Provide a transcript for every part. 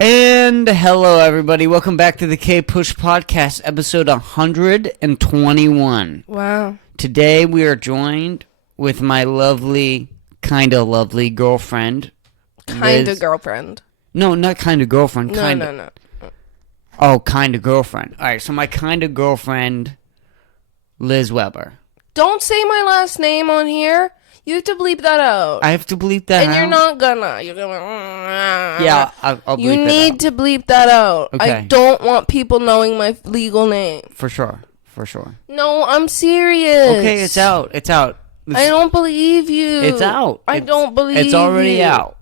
And hello, everybody. Welcome back to the Kpush Podcast, episode 121. Wow. Today, we are joined with my lovely, kinda lovely girlfriend. Kinda Liz. girlfriend. No, not kinda girlfriend. No. Oh, kinda girlfriend. All right, so my kinda girlfriend, Liz Weber. Don't say my last name on here. You have to bleep that out. I have to bleep that and out? you're not gonna. You're gonna. Yeah, I'll bleep that out. You need to bleep that out. Okay. I don't want people knowing my legal name. For sure. No, I'm serious. Okay, it's out. I don't believe you. It's out. I don't believe you. It's already out.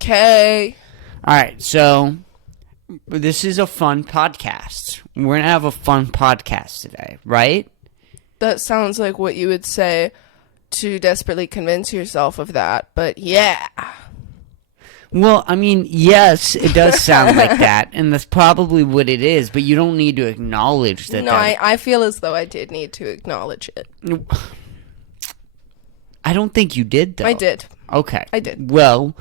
Okay. All right, so this is a fun podcast. We're going to have a fun podcast today, right? That sounds like what you would say to desperately convince yourself of that, but yeah. Well, I mean, yes, it does sound like that, and that's probably what it is, but you don't need to acknowledge that. No, I feel as though I did need to acknowledge it. I don't think you did, though. I did. Okay. I did. Well,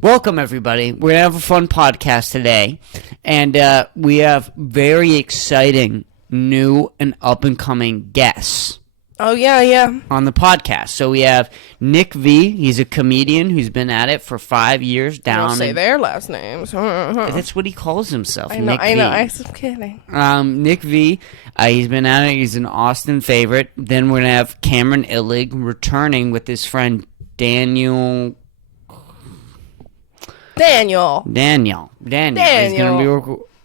welcome, everybody. We're going to have a fun podcast today, and we have very exciting new and up-and-coming guests. Oh, yeah. On the podcast. So we have Nick V. He's a comedian who's been at it for 5 years down. Don't say their last names. That's what he calls himself. I know. Nick V. I'm kidding. Nick V. He's been at it. He's an Austin favorite. Then we're going to have Cameron Illig returning with his friend Daniel. He's going to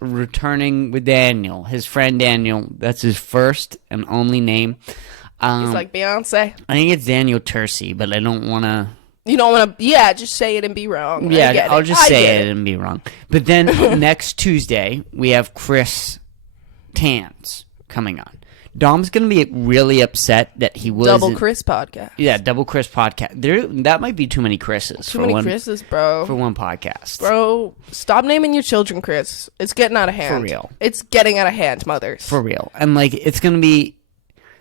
be returning with Daniel. His friend Daniel. That's his first and only name. He's like Beyonce. I think it's Daniel Tercy, but I don't want to. You don't want to. Yeah, just say it and be wrong. Yeah, I'll just say it and be wrong. But then next Tuesday we have Chris Tans coming on. Dom's gonna be really upset that he was Double Chris podcast. Yeah, Double Chris podcast. That might be too many Chris's. Chris's, bro. For one podcast, bro. Stop naming your children Chris. It's getting out of hand. For real. It's getting out of hand, mothers. For real. And like, it's gonna be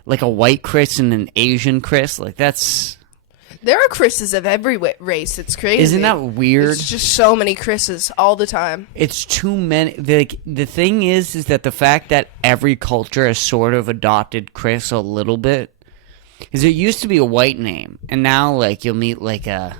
like a white Chris and an Asian Chris. Like, that's. There are Chris's of every race. It's crazy. Isn't that weird? It's just so many Chris's all the time. It's too many. Like, the thing is that the fact that every culture has sort of adopted Chris a little bit. Because it used to be a white name. And now, like, you'll meet, like, a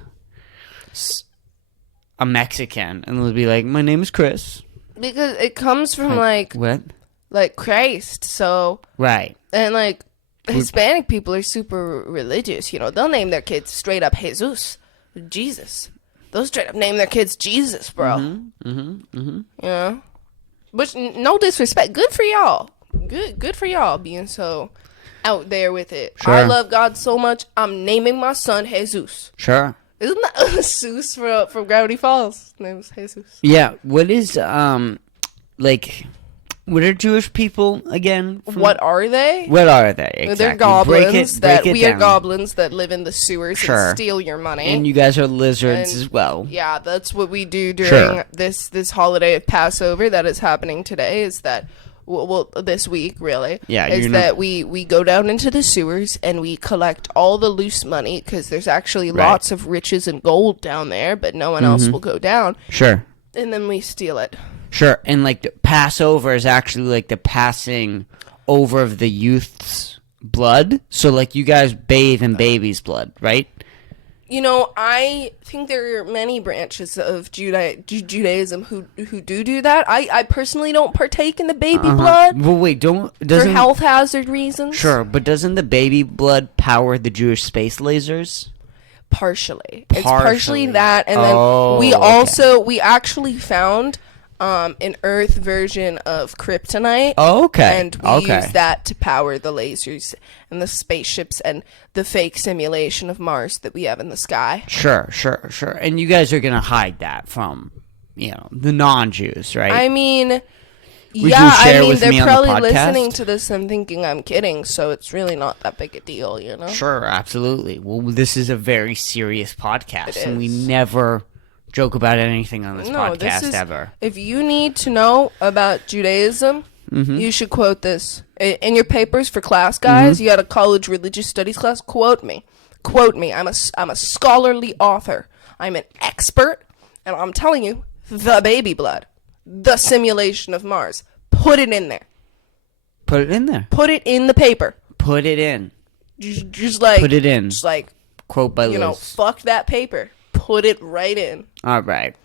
Mexican. And they'll be like, my name is Chris. Because it comes from, what? Like, Christ. So. Right. And, like. Hispanic people are super religious, you know. They'll name their kids straight up Jesus, Jesus. They'll straight up name their kids Jesus, bro. You know? But no disrespect. Good for y'all. Good for y'all being so out there with it. Sure. I love God so much, I'm naming my son Jesus. Sure. Isn't that Jesus from Gravity Falls? His name is Jesus. Yeah. What is, like... What are Jewish people again? What are they? What are they? Exactly. They're goblins weird goblins that live in the sewers and steal your money. And you guys are lizards as well. Yeah, that's what we do during this holiday of Passover that is happening today. Is that this week really? Yeah, is that we go down into the sewers and we collect all the loose money because there's actually lots of riches and gold down there, but no one else will go down. Sure. And then we steal it. Sure, and like the Passover is actually like the passing over of the youth's blood. So like you guys bathe in baby's blood, right? You know, I think there are many branches of Judaism who do that. I personally don't partake in the baby blood. Well, wait, for health hazard reasons. Sure, but doesn't the baby blood power the Jewish space lasers? Partially. It's partially that, and then we actually found an Earth version of kryptonite. Oh, okay. And we use that to power the lasers and the spaceships and the fake simulation of Mars that we have in the sky. Sure. And you guys are going to hide that from, the non-Jews, right? I mean, they're probably listening to this and thinking I'm kidding, so it's really not that big a deal, you know? Sure, absolutely. Well, this is a very serious podcast, and we is. Never joke about anything on this podcast ever. If you need to know about Judaism, you should quote this. In your papers for class, guys, you got a college religious studies class, quote me. I'm a scholarly author. I'm an expert, and I'm telling you, the baby blood, the simulation of Mars. Put it in there. Put it in there. Put it in the paper. Put it in. Just like Put it in. Just like, quote by Liz. Fuck that paper. Put it right in. All right.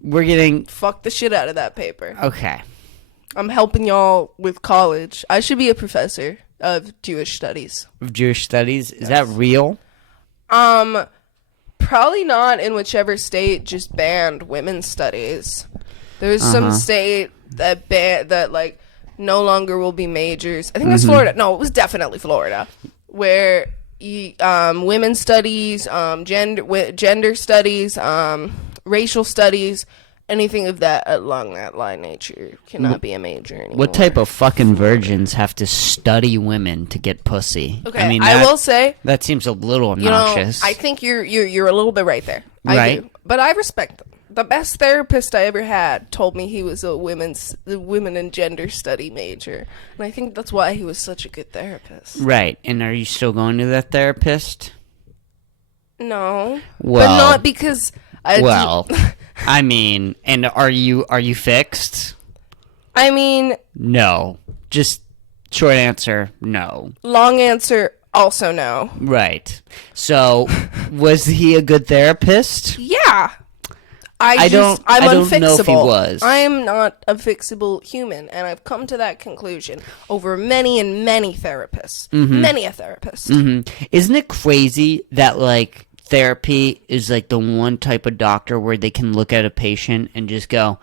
We're getting... Fuck the shit out of that paper. Okay. I'm helping y'all with college. I should be a professor of Jewish studies. Of Jewish studies? Is that real? Probably not in whichever state just banned women's studies. There's some state that like no longer will be majors. I think it's Florida. No, it was definitely Florida, where women's studies, gender studies, racial studies, anything of that along that line nature cannot be a major anymore. What type of fucking virgins have to study women to get pussy? Okay, I mean, I will say that seems a little obnoxious. I think you're a little bit right there. I Right. do, but I respect them. The best therapist I ever had told me he was a women and gender study major, and I think that's why he was such a good therapist. Right. And are you still going to that therapist? No, Well, but not because I mean, and are you fixed? I mean, No. Just short answer, no. long answer, also no. Right. So, was he a good therapist? Yeah. I don't unfixable. know if he was. I am not a fixable human, and I've come to that conclusion over many and many therapists. Many a therapist. Isn't it crazy that, like, therapy is, like, the one type of doctor where they can look at a patient and just go,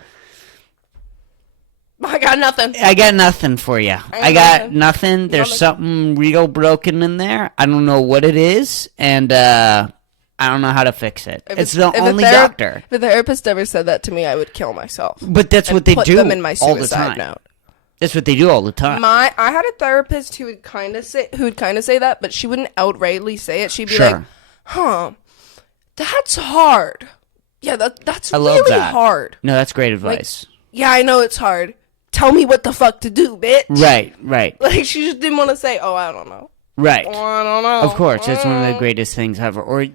I got nothing. I got nothing for you. I got nothing. There's something real broken in there. I don't know what it is, and I don't know how to fix it. It's the only doctor. If a therapist ever said that to me, I would kill myself. But that's what they do them in my all the suicide time. note. That's what they do all the time. I had a therapist who would kind of say that, but she wouldn't outrightly say it. She'd be like, "Huh, that's hard. Yeah, that's really hard." No, that's great advice. Like, yeah, I know it's hard. Tell me what the fuck to do, bitch. Right. Like, she just didn't want to say, "Oh, I don't know." Right. Oh, I don't know. Of course, that's one of the greatest things ever. Or,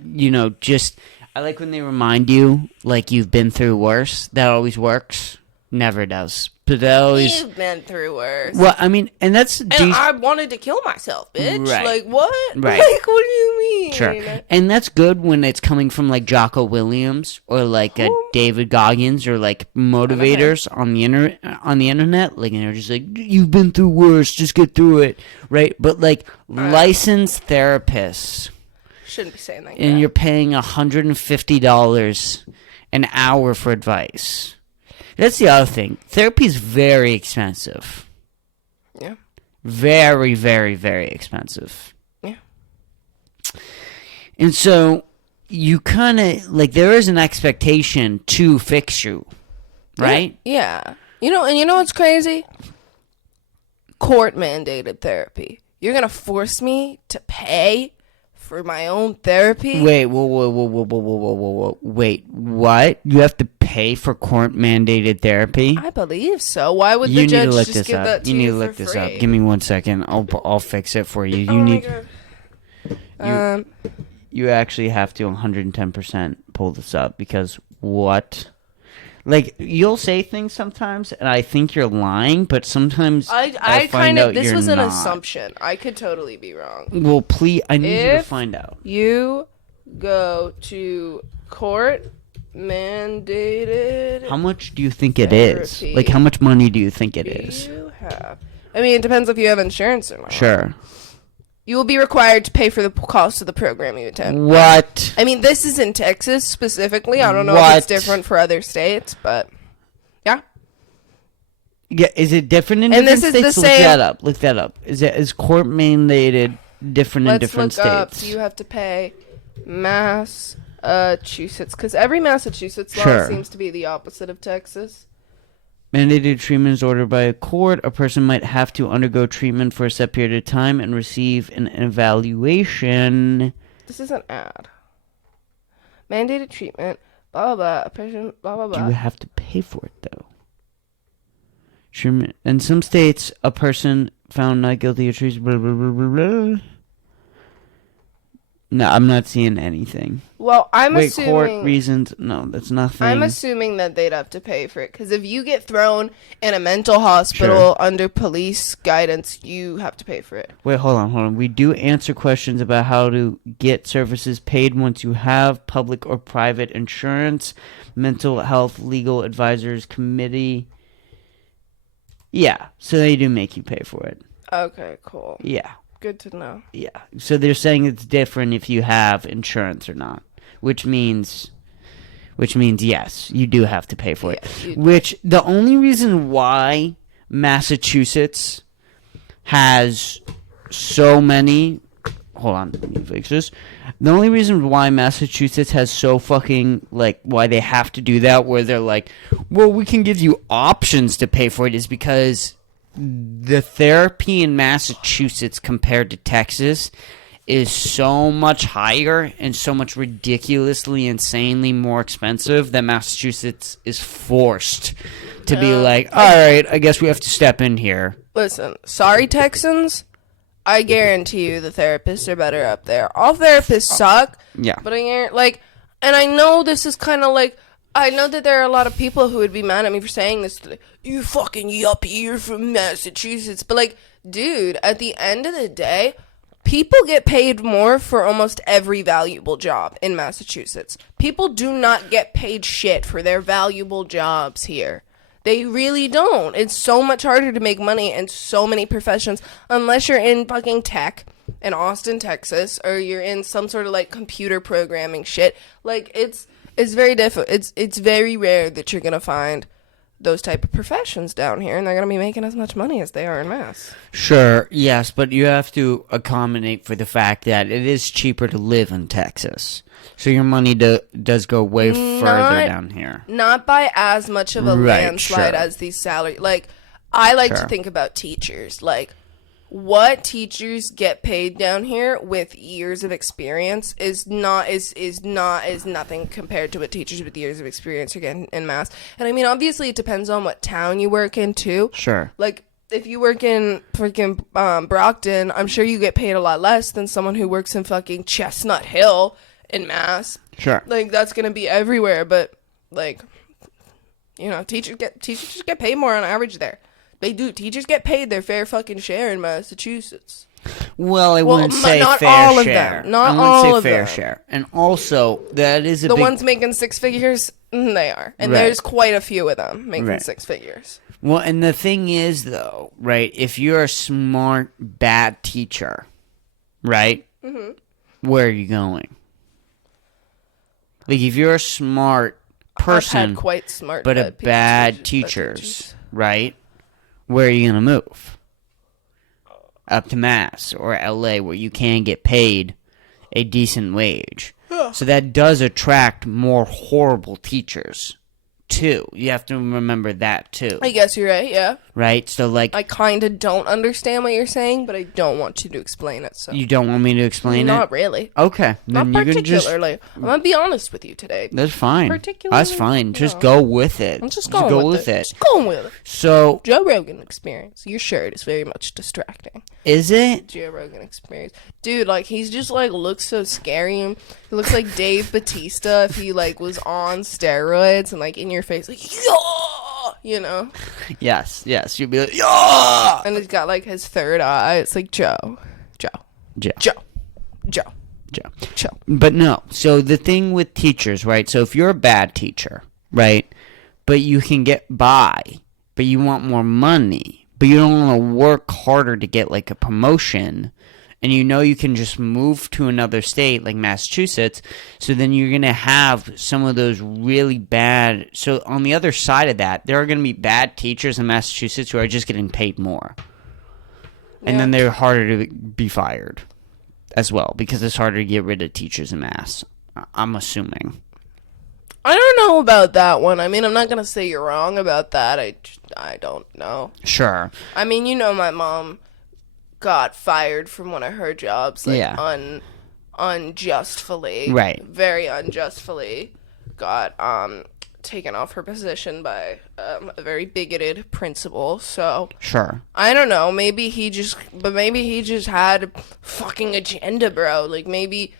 just, I like when they remind you, like, you've been through worse. That always works. Never does. But that always... You've been through worse. Well, I mean, and that's... And I wanted to kill myself, bitch. Right. Like, what? Right. Like, what do you mean? Sure. And that's good when it's coming from, like, Jocko Williams or, like, David Goggins or, like, motivators on the internet. Like, and they're just like, you've been through worse, just get through it. Right? But, like, licensed therapists... Shouldn't be saying that. And you're paying $150 an hour for advice. That's the other thing. Therapy is very expensive. Yeah. Very, very, very expensive. Yeah. And so you kind of, like, there is an expectation to fix you. Right? Yeah. You know what's crazy? Court mandated therapy. You're going to force me to pay for my own therapy? Wait, whoa. Wait, what? You have to pay for court-mandated therapy? I believe so. Why would the judge just give that to you for free? You need to look this up. Give me 1 second. I'll fix it for you. You actually have to 110% pull this up because what? Like, you'll say things sometimes, and I think you're lying, but sometimes I find out this you're was an not. Assumption. I could totally be wrong. Well, please, I need you to find out. You go to court mandated. How much do you think it is? Like, how much money do you think it is? You have. I mean, it depends if you have insurance or not. Sure. You will be required to pay for the cost of the program you attend. What? I mean, this is in Texas specifically. I don't know if it's different for other states, but yeah. Yeah, is it different in different states? Look that up. Is court mandated different in different states? Let's look up. Do you have to pay Massachusetts? Because every Massachusetts law seems to be the opposite of Texas. Mandated treatment is ordered by a court. A person might have to undergo treatment for a set period of time and receive an evaluation. This is an ad. Mandated treatment, blah, blah, blah. A person, blah, blah, blah. You have to pay for it, though. Treatment. In some states, a person found not guilty of treason, blah, blah, blah, blah, blah. No, I'm not seeing anything. Well, I'm Wait, assuming... court reasons? No, that's nothing. I'm assuming that they'd have to pay for it. Because if you get thrown in a mental hospital under police guidance, you have to pay for it. Wait, hold on. We do answer questions about how to get services paid once you have public or private insurance. Mental health legal advisors committee. Yeah, so they do make you pay for it. Okay, cool. Yeah. Good to know. Yeah. So they're saying it's different if you have insurance or not, which means yes, you do have to pay for it. Which the only reason why Massachusetts has so many hold on, let me fix this. The only reason why Massachusetts has so fucking, like, why they have to do that, where they're like, well, we can give you options to pay for it, is because the therapy in Massachusetts compared to Texas is so much higher and so much ridiculously, insanely more expensive that Massachusetts is forced to be like, all right, I guess we have to step in here. Listen, sorry, Texans. I guarantee you the therapists are better up there. All therapists suck. Yeah. But and I know this is kind of like, I know that there are a lot of people who would be mad at me for saying this. Like, you fucking yuppie, you're from Massachusetts. But, like, dude, at the end of the day, people get paid more for almost every valuable job in Massachusetts. People do not get paid shit for their valuable jobs here. They really don't. It's so much harder to make money in so many professions unless you're in fucking tech in Austin, Texas, or you're in some sort of, like, computer programming shit. Like, it's very difficult. It's very rare that you're gonna find those type of professions down here, and they're gonna be making as much money as they are in Mass. Sure, yes, but you have to accommodate for the fact that it is cheaper to live in Texas, so your money does go way further down here. Not by as much of a landslide as these salaries. Like, I like to think about teachers. Like, what teachers get paid down here with years of experience is nothing compared to what teachers with years of experience are getting in Mass. And I mean, obviously, it depends on what town you work in too. Sure. Like, if you work in freaking Brockton, I'm sure you get paid a lot less than someone who works in fucking Chestnut Hill in Mass. Sure. Like, that's gonna be everywhere, but, like, you know, teachers just get paid more on average there. They do. Teachers get paid their fair fucking share in Massachusetts. Well, I wouldn't say not fair all of share. them. Not I all wouldn't of say fair them. share. And also, that is the ones making six figures, they are. And there's quite a few of them making six figures. Well, and the thing is, though, right, if you're a smart, bad teacher, right, where are you going? Like, if you're a smart person, I've had quite smart but a bad teachers, right, where are you going to move? Up to Mass or LA, where you can get paid a decent wage. So that does attract more horrible teachers, too. You have to remember that, too. I guess you're right, yeah. Right? So, like, I kind of don't understand what you're saying, but I don't want you to explain it. So you don't want me to explain it? Not really. Okay. Not then particularly. I'm going to be honest with you today. That's fine. Particularly, That's fine. Just go with it. I'm just going with it. Just going with it. So, Joe Rogan Experience. Your shirt is very much distracting. Is it? Joe Rogan Experience. Dude, like, he's just, like, looks so scary. He looks like Dave Bautista if he, like, was on steroids and, like, in your face, like, yeah! You know? Yes. You'd be like, yeah! And he's got, like, his third eye. It's like, Joe. But no. So the thing with teachers, right? So if you're a bad teacher, right? But you can get by, but you want more money, but you don't want to work harder to get, like, a promotion, and you know you can just move to another state like Massachusetts, so then you're going to have some of those really bad... So on the other side of that, there are going to be bad teachers in Massachusetts who are just getting paid more. And then they're harder to be fired as well, because it's harder to get rid of teachers in Mass. I'm assuming. I don't know about that one. I mean, I'm not going to say you're wrong about that. I don't know. Sure. I mean, you know, my mom got fired from one of her jobs, like, unjustly. Right. Very unjustly. Got taken off her position by a very bigoted principal. So Sure. I don't know. Maybe he just had a fucking agenda, bro. Like, maybe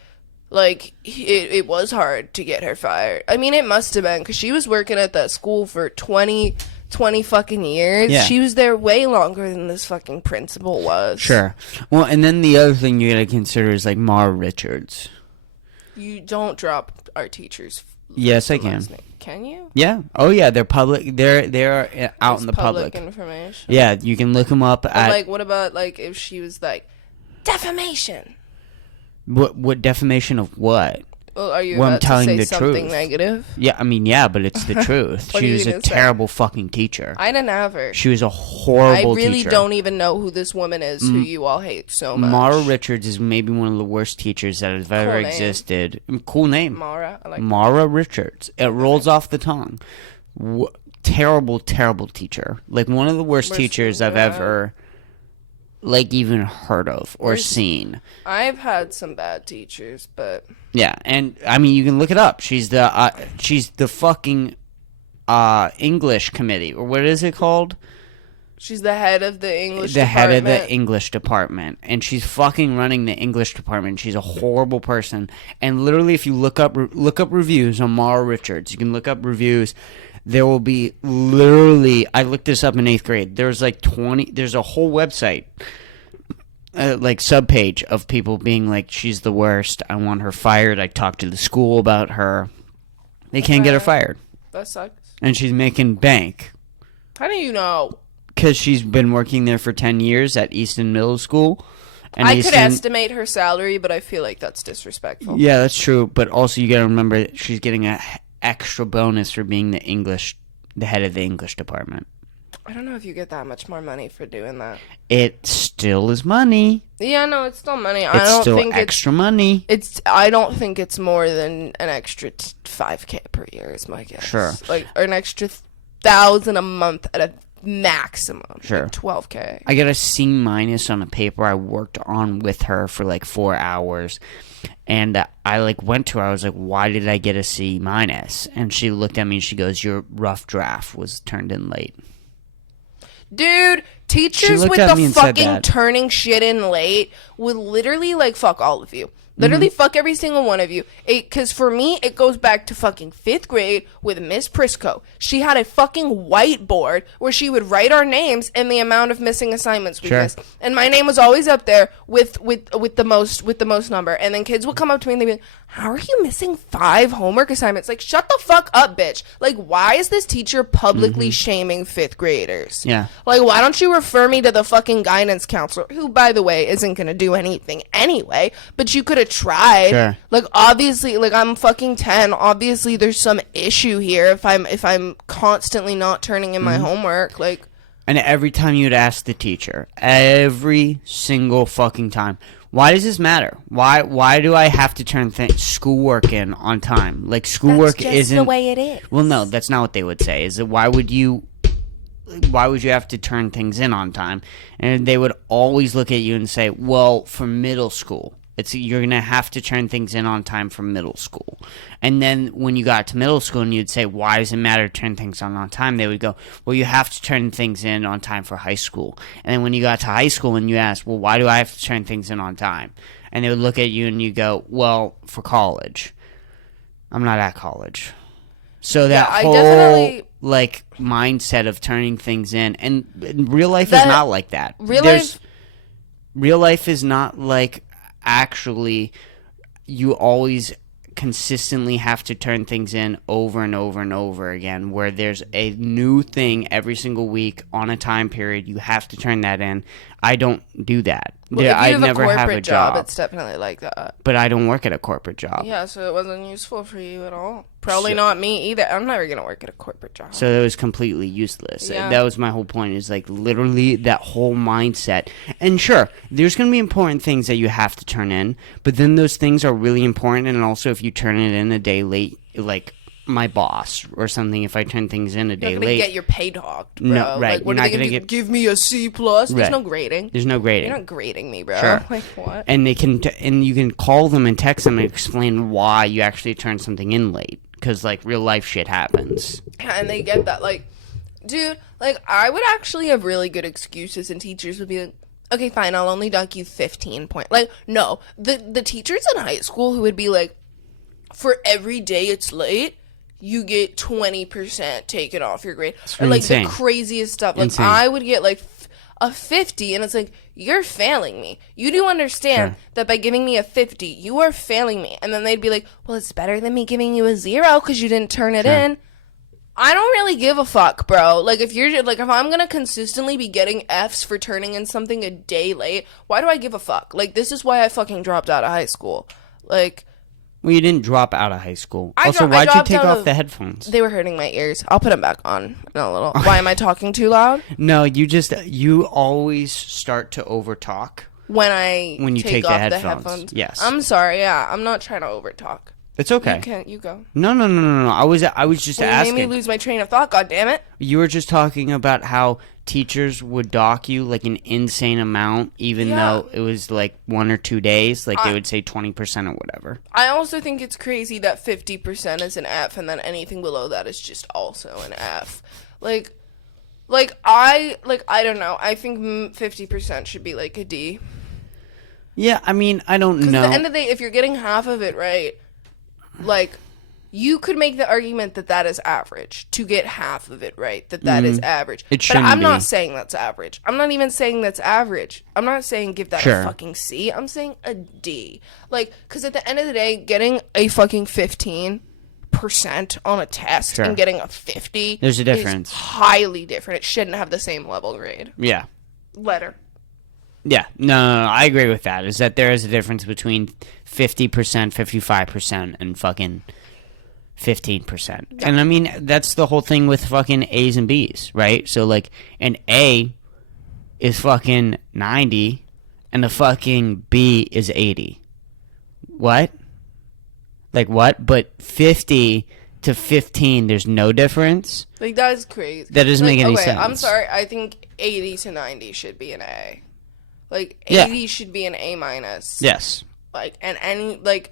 like, it was hard to get her fired. I mean, it must have been, because she was working at that school for 20 fucking years. Yeah. She was there way longer than this fucking principal was. Sure. Well, and then the other thing you gotta consider is, like, Mara Richards. You don't drop our teachers. Yes, I can. Can you? Yeah. Oh, yeah. They're public. They're out in the public. Information. Yeah, you can look them up at. Like, what about, like, if she was like, defamation? What defamation of what? Well, are you Well, about I'm telling to say the something truth. negative? Yeah, I mean, yeah, but it's the truth. What She are you was a gonna say? terrible fucking teacher. I didn't have her. She was a horrible I really teacher. don't even know who this woman is who you all hate so much. Mara Richards is maybe one of the worst teachers that has ever name. existed. Cool name. Mara? I like Mara Richards. It rolls off the tongue. Terrible, terrible teacher. Like, one of the worst teachers I've ever, like, even heard of or seen. I've had some bad teachers, but... Yeah, and, I mean, you can look it up. She's the fucking English committee, or what is it called? She's the head of the English The department. head of the English department. And she's fucking running the English department. She's a horrible person. And literally, if you look up reviews on Mara Richards, you can look up reviews. There will be literally, I looked this up in 8th grade. There's like 20, there's a whole website, like subpage of people being like, she's the worst. I want her fired. I talked to the school about her. They can't get her fired. That sucks. And she's making bank. How do you know? Because she's been working there for 10 years at Easton Middle School. And I could estimate her salary, but I feel like that's disrespectful. Yeah, that's true. But also, you got to remember she's getting an extra bonus for being the head of the English department. I don't know if you get that much more money for doing that. It still is money. Yeah, no, it's still money. It's still extra money. I don't think it's more than an extra $5,000 per year is my guess. Sure. Like, or an extra $1,000 a month at a maximum. Sure. Like $12,000. I got a C- on a paper I worked on with her for like 4 hours. And I like went to her. I was like, why did I get a C-? And she looked at me and she goes, your rough draft was turned in late. Dude, teachers with the fucking turning shit in late would literally, like, fuck all of you. Literally fuck every single one of you. Because for me, it goes back to fucking 5th grade with Miss Prisco. She had a fucking whiteboard where she would write our names and the amount of missing assignments we missed. And my name was always up there with the most number. And then kids would come up to me and they'd be like, how are you missing 5 homework assignments? Like, shut the fuck up, bitch. Like, why is this teacher publicly shaming 5th graders? Yeah. Like, why don't you refer me to the fucking guidance counselor, who, by the way, isn't going to do anything anyway, but you could have tried. Sure. Like, obviously, like, I'm fucking 10. Obviously, there's some issue here if I'm constantly not turning in my homework. Like, and every time you'd ask the teacher, every single fucking time, why does this matter? Why do I have to turn schoolwork in on time? Like, schoolwork that's just isn't the way it is. Well, no, that's not what they would say. Is that why would you have to turn things in on time? And they would always look at you and say, well, for middle school, you're going to have to turn things in on time for middle school. And then when you got to middle school and you'd say, why does it matter to turn things on time? They would go, well, you have to turn things in on time for high school. And then when you got to high school and you asked, well, why do I have to turn things in on time? And they would look at you and you go, well, for college. I'm not at college. So that whole like mindset of turning things in, and real life is not like that. Real life is not like, actually, you always consistently have to turn things in over and over and over again, where there's a new thing every single week on a time period. You have to turn that in. I don't do that. Well, if you never have a job. It's definitely like that. But I don't work at a corporate job. Yeah, so it wasn't useful for you at all. Probably not me either. I'm never going to work at a corporate job. So it was completely useless. Yeah. That was my whole point, is like literally that whole mindset. And sure, there's going to be important things that you have to turn in, but then those things are really important. And also, if you turn it in a day late, like my boss or something, if I turn things in a day late, get your pay dogged, bro. No, right. Like, what are they going to give me a C+? There's Right. no grading. There's no grading. You're not grading me, bro. Sure. Like, what? And they can, and you can call them and text them and explain why you actually turned something in late, because like real life shit happens. And they get that, like, dude, like, I would actually have really good excuses, and teachers would be like, okay, fine, I'll only dock you 15 points. Like, no, the teachers in high school who would be like, for every day it's late, you get 20% taken off your grade. Or like insane. the craziest stuff. Like Insane. I would get like a 50, and it's like, you're failing me. You do understand that by giving me a 50, you are failing me. And then they'd be like, well, it's better than me giving you a 0 because you didn't turn it in. I don't really give a fuck, bro. Like, if I'm gonna consistently be getting Fs for turning in something a day late, why do I give a fuck? Like, this is why I fucking dropped out of high school. Like, Well, you didn't drop out of high school. I Also, dro- I why'd you dropped take out off of- the headphones? they were hurting my ears. I'll put them back on in a little. Why am I talking too loud? No, you always start to overtalk. When you take off the the headphones. headphones. Yes. I'm sorry, yeah. I'm not trying to overtalk. It's okay. You go. No. I was just Well, you asking. made me lose my train of thought, God damn it. You were just talking about how teachers would dock you like an insane amount, even though it was like 1 or 2 days. Like they would say 20% or whatever. I also think it's crazy that 50% is an F, and then anything below that is just also an F. I don't know. I think 50% should be like a D. Yeah, I mean, I don't know. Because at the end of the day, if you're getting half of it right, like, you could make the argument that is average. To get half of it right, that is average. It but shouldn't I'm be. not saying that's average. I'm not even saying that's average. I'm not saying give that a fucking C. I'm saying a D. Like, because at the end of the day, getting a fucking 15% on a test and getting a 50 There's a difference. is highly different. It shouldn't have the same level grade. Yeah. Letter. Yeah, no, I agree with that. Is that there is a difference between 50%, 55%, and fucking 15%. Yeah. And I mean, that's the whole thing with fucking A's and B's, right? So, like, an A is fucking 90, and a fucking B is 80. What? Like, what? But 50 to 15, there's no difference? Like, that is crazy. That doesn't make any sense. I'm sorry. I think 80 to 90 should be an A. Like, 80 should be an A minus. Yes. Like, and if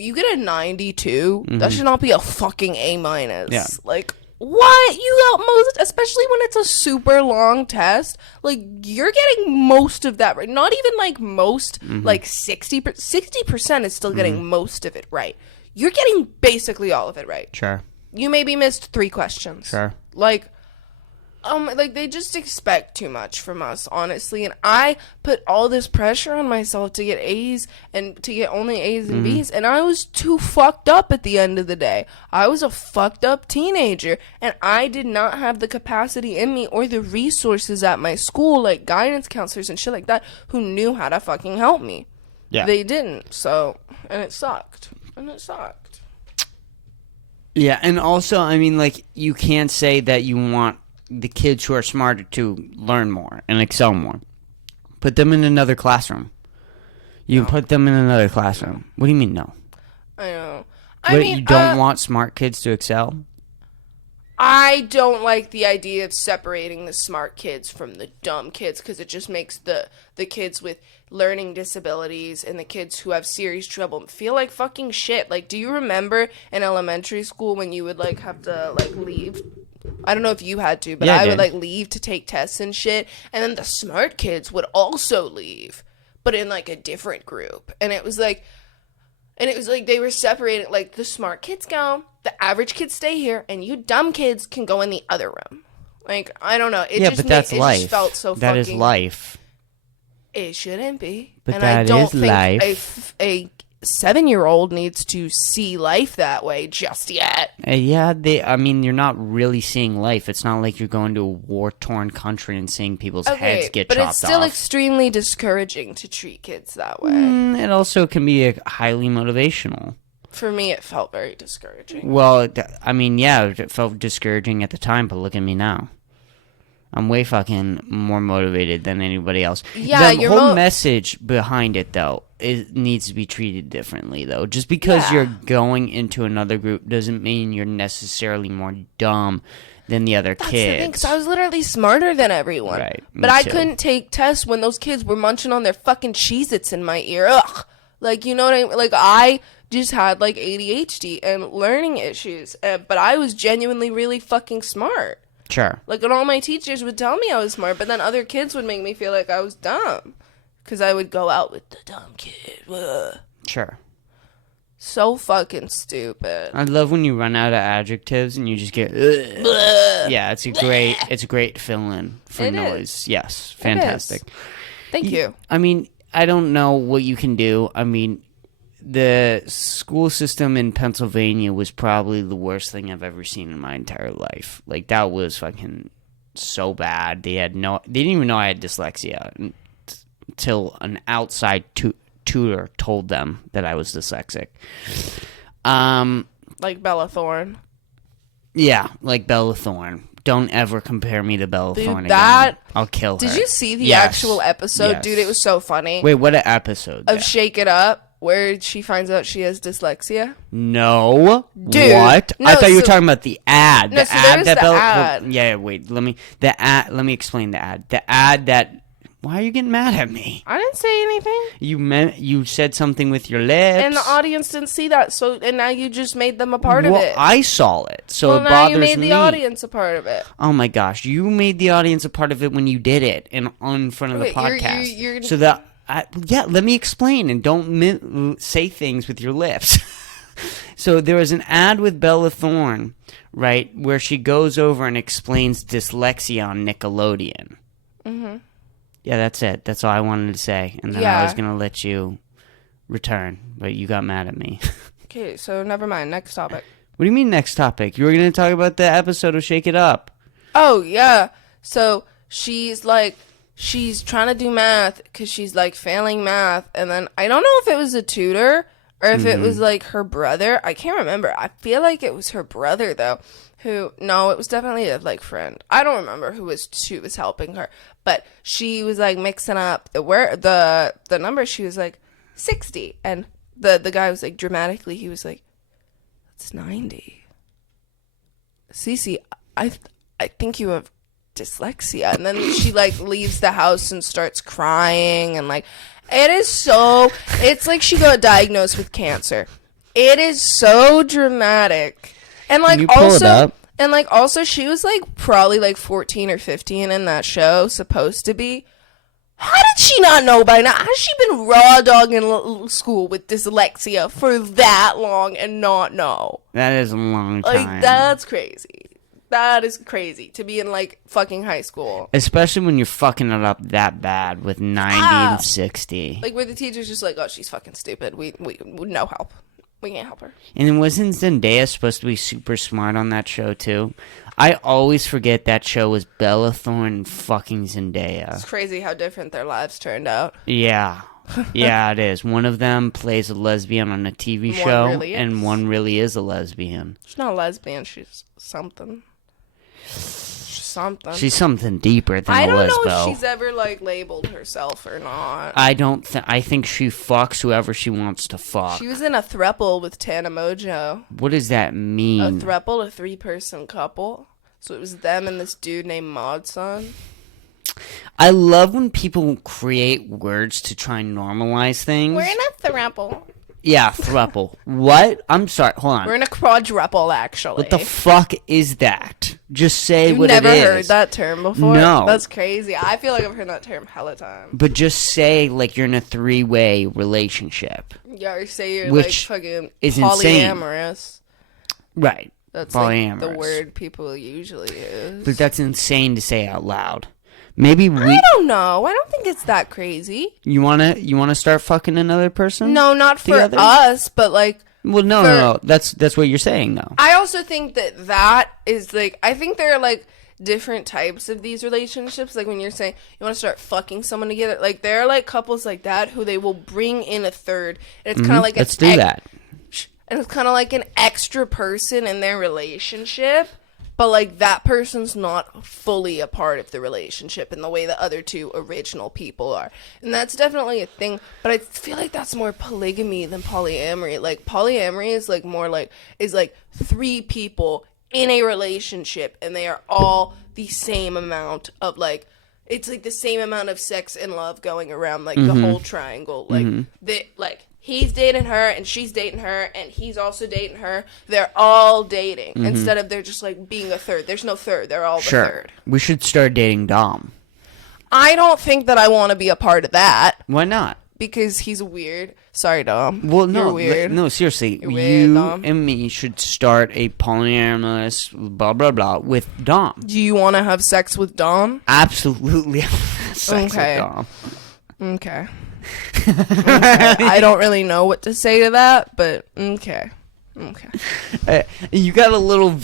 you get a 92, that should not be a fucking A minus. Yeah. Like, what? You got most, especially when it's a super long test. Like, you're getting most of that right. Not even like most, like 60% is still getting most of it right. You're getting basically all of it right. Sure. You maybe missed 3 questions. Sure. Like they just expect too much from us, honestly. And I put all this pressure on myself to get A's and to get only A's and B's. And I was too fucked up at the end of the day. I was a fucked up teenager. And I did not have the capacity in me or the resources at my school, like guidance counselors and shit like that, who knew how to fucking help me. Yeah. They didn't. So, and it sucked. Yeah, and also, I mean, like, you can't say that you want the kids who are smarter to learn more and excel more. Put them in another classroom. You put them in another classroom. What do you mean, no? I know. You don't want smart kids to excel? I don't like the idea of separating the smart kids from the dumb kids, because it just makes the kids with learning disabilities and the kids who have serious trouble feel like fucking shit. Like, do you remember in elementary school when you would, like, have to, like, leave? I don't know if you had to, but Yeah, I I would, did. like, leave to take tests and shit, and then the smart kids would also leave, but in, like, a different group. And it was like they were separated, like, the smart kids go, the average kids stay here, and you dumb kids can go in the other room. Like, I don't know. It just that's life. Just felt so that fucking... is life. It shouldn't be. But and that I don't is think life. a 7-year-old needs to see life that way just yet. I mean, you're not really seeing life. It's not like you're going to a war-torn country and seeing people's heads get chopped off. But it's still extremely discouraging to treat kids that way. It also can be highly motivational. For me, it felt very discouraging. Well, I mean, yeah, it felt discouraging at the time, but look at me now. I'm way fucking more motivated than anybody else. Yeah, the whole message behind it, though, it needs to be treated differently, though. Just because you're going into another group doesn't mean you're necessarily more dumb than the other kids. That's the thing, 'cause I was literally smarter than everyone. Right, But I too. couldn't take tests when those kids were munching on their fucking Cheez-Its in my ear. Ugh. Like, you know what I mean? Like, I just had, like, ADHD and learning issues. But I was genuinely really fucking smart. Sure. Like, and all my teachers would tell me I was smart, but then other kids would make me feel like I was dumb. Because I would go out with the dumb kid. Ugh. Sure. So fucking stupid. I love when you run out of adjectives and you just get. Yeah, it's a great fill-in for It noise. is. Yes, fantastic. Thank you. I mean, I don't know what you can do. I mean, the school system in Pennsylvania was probably the worst thing I've ever seen in my entire life. Like, that was fucking so bad. They didn't even know I had dyslexia until an outside tutor told them that I was dyslexic. Like Bella Thorne. Yeah, like Bella Thorne. Don't ever compare me to Bella Thorne that- again. I'll kill her. Did you see the Yes. actual episode? Yes. Dude, it was so funny. Wait, what an episode? Of Shake It Up, where she finds out she has dyslexia. No. Dude, What? no, I thought you were so- talking about the ad. No, The so ad there's that the Bella. ad. Well, yeah, wait. Let me explain the ad. The ad that. Why are you getting mad at me? I didn't say anything. You said something with your lips. And the audience didn't see that, and now you just made them a part of it. I saw it, so Well, it now bothers you made me. the audience a part of it. Oh my gosh, you made the audience a part of it when you did it in front of the Wait, podcast. you're So that let me explain and don't say things with your lips. So there was an ad with Bella Thorne, right, where she goes over and explains dyslexia on Nickelodeon. Mm-hmm. Yeah, that's it. That's all I wanted to say, and then I was gonna let you return, but you got mad at me. Okay, so never mind. Next topic. What do you mean next topic? You were gonna talk about the episode of Shake It Up. Oh, yeah. So she's trying to do math because she's like failing math. And then I don't know if it was a tutor or if it was like her brother. I can't remember. I feel like it was her brother though. No, it was definitely a like friend. I don't remember who was helping her, but she was like mixing up the numbers. She was like 60, and the guy was like dramatically. He was like, "That's 90." Cece, I think you have dyslexia. And then she like leaves the house and starts crying, and like it's like she got diagnosed with cancer. It is so dramatic. And like Can you pull it up? Also she was like probably like 14 or 15 in that show, supposed to be. How did she not know by now? Has she been raw dogging school with dyslexia for that long and not know? That is a long time. Like, that's crazy. That is crazy to be in like fucking high school. Especially when you're fucking it up that bad with 90 and 60. Like where the teacher's just like, oh, she's fucking stupid. We no help. We can't help her. And then wasn't Zendaya supposed to be super smart on that show too? I always forget that show was Bella Thorne and fucking Zendaya. It's crazy how different their lives turned out. Yeah. Yeah, it is. One of them plays a lesbian on a TV show, really is. and one really is a lesbian. She's not a lesbian. She's something. Something. She's something deeper than I a don't lesbo. know if she's ever like labeled herself or not. I don't. I think she fucks whoever she wants to fuck. She was in a throuple with Tana Mojo. What does that mean? A throuple, a 3-person couple. So it was them and this dude named Modson. I love when people create words to try and normalize things. We're in a throuple. Yeah, thruple. What? I'm sorry. Hold on. We're in a quadruple, actually. What the fuck is that? Just say You've what it is. never heard that term before? No. That's crazy. I feel like I've heard that term hella time. But just say like you're in a 3-way relationship. Yeah, or say you're Which like fucking is insane. polyamorous. Right. That's Polyamorous. like the word people usually use. But that's insane to say out loud. Maybe we. I don't know. I don't think it's that crazy. You wanna start fucking another person? No, not for together? us, but like. Well, no. That's what you're saying, though. I also think that is like. I think there are like different types of these relationships. Like when you're saying you want to start fucking someone together, like there are like couples like that who they will bring in a third, and it's kind of like Let's do that. And it's kind of like an extra person in their relationship. But, like, that person's not fully a part of the relationship in the way the other two original people are. And that's definitely a thing. But I feel like that's more polygamy than polyamory. Like, polyamory is, like, more like, is, like, 3 people in a relationship. And they are all the same amount of, like, it's, like, the same amount of sex and love going around, like, the whole triangle. Like, He's dating her, and she's dating her, and he's also dating her. They're all dating instead of they're just like being a third. There's no third. They're all the third. We should start dating Dom. I don't think that I want to be a part of that. Why not? Because he's weird. Sorry, Dom. Well, no, You're weird. no, seriously. You're weird, Dom. And me should start a polyamorous blah, blah, blah with Dom. Do you want to have sex with Dom? Absolutely. Sex with Dom. Okay. I don't really know what to say to that, but okay. You got a little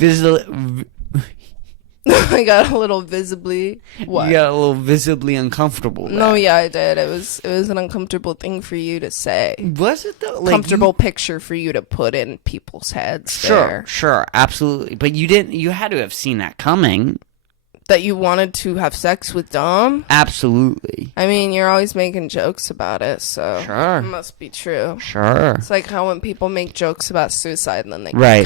I got a little visibly what? You got a little visibly uncomfortable there. No, yeah, I did. It was an uncomfortable thing for you to say. Was it though? Like comfortable picture for you to put in people's heads. Sure, absolutely. But you had to have seen that coming. That you wanted to have sex with Dom? Absolutely. I mean, you're always making jokes about it, so sure. It must be true. Sure. It's like how when people make jokes about suicide and then they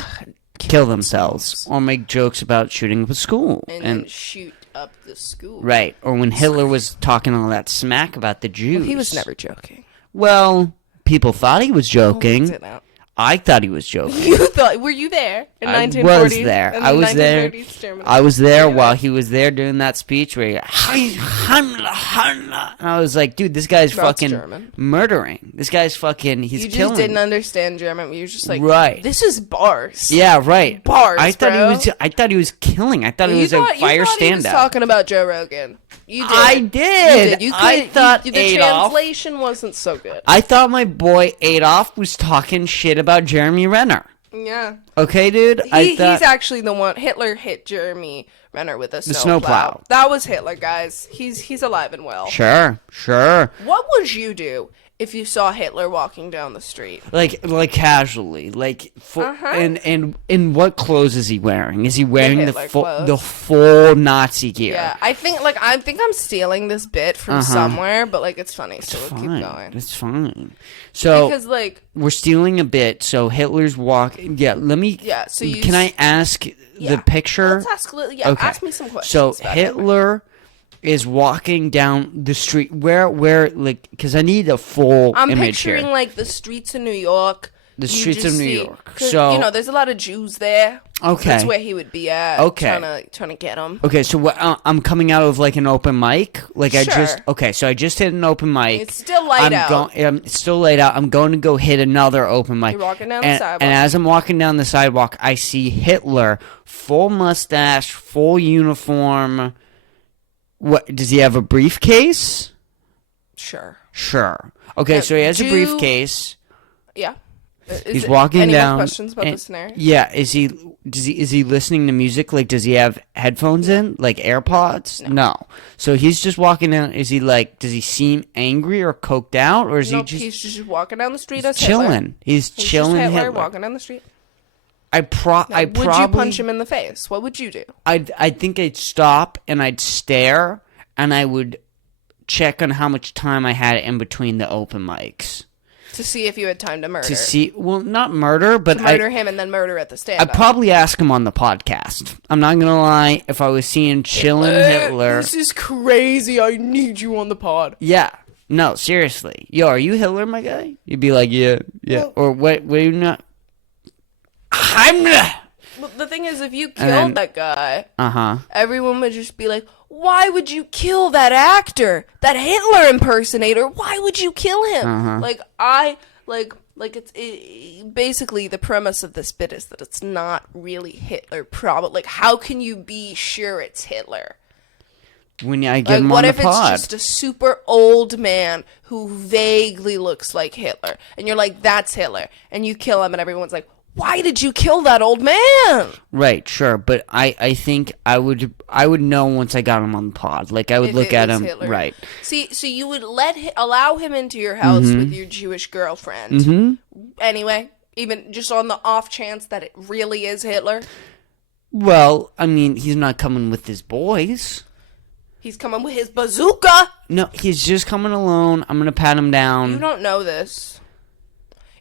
kill themselves or make jokes about shooting up a school and then shoot up the school. Right. Or when Hitler was talking all that smack about the Jews. Well, he was never joking. Well, people thought he was joking. I thought he was joking. You thought? Were you there in 1940s? I was there. I was there. Germany? I was there while he was there doing that speech where he, and I was like, dude, this guy's fucking German. murdering. This guy's fucking. He's killing. You just didn't understand German. You were just like, right. This is bars. Yeah, right. Bars. I thought he was killing. I thought it was a fire standout. He was talking about Joe Rogan. You did. I did. You I thought the Adolf, translation wasn't so good. I thought my boy Adolf was talking shit about Jeremy Renner. Yeah. Okay, dude. He's actually the one. Hitler hit Jeremy Renner with a snowplow. That was Hitler, guys. He's alive and well. Sure. What would you do if you saw Hitler walking down the street? Like casually, and what clothes is he wearing? Is he wearing the full Nazi gear? Yeah, I think I'm stealing this bit from somewhere, but like it's funny, so we'll keep going. It's fine. So because like we're stealing a bit. So Hitler's walking. Yeah, let me. Yeah. So you can I ask the picture? Let's ask. Yeah. Okay. Ask me some questions. So Hitler is walking down the street where like because I need a full I'm image picturing here. Like the streets of New York. The streets of New York. So there's a lot of Jews there. Okay, that's where he would be at. Okay, trying to get them. Okay, so I'm coming out of like an open mic. Like sure. So I just hit an open mic. It's still light out. It's still laid out. I'm going to go hit another open mic. You're walking down the sidewalk. And as I'm walking down the sidewalk, I see Hitler, full mustache, full uniform. What does he have? A briefcase? Sure. Okay, so he has a briefcase. Yeah. He's walking any down. More questions about the scenario? Yeah. Is he listening to music? Like, does he have headphones in? Like AirPods? No. So he's just walking down. Is he like? Does he seem angry or coked out, or is he just? He's just walking down the street. He's chilling. Hitler. He's chilling. Just Hitler walking down the street. Would you punch him in the face? What would you do? I think I'd stop and I'd stare and I would check on how much time I had in between the open mics. To see if you had time to murder. Not murder, but to murder him and then murder at the stand-up. I'd probably ask him on the podcast. I'm not gonna lie. If I was seeing chillin' Hitler, this is crazy. I need you on the pod. Yeah. No, seriously. Yo, are you Hitler, my guy? You'd be like, yeah. Well, or what? What are you not? Well, the thing is, if you killed that guy, everyone would just be like, why would you kill that actor? That Hitler impersonator? Why would you kill him? Basically, the premise of this bit is that it's not really Hitler. Like, how can you be sure it's Hitler? When I get him on the pod. What if it's just a super old man who vaguely looks like Hitler? And you're like, that's Hitler. And you kill him and everyone's like, why did you kill that old man? Right, sure, but I think I would know once I got him on the pod. Like I would look at him, Hitler. Right? See, so you would allow him into your house with your Jewish girlfriend. Anyway, even just on the off chance that it really is Hitler. Well, I mean, he's not coming with his boys. He's coming with his bazooka. No, he's just coming alone. I'm gonna pat him down. You don't know this.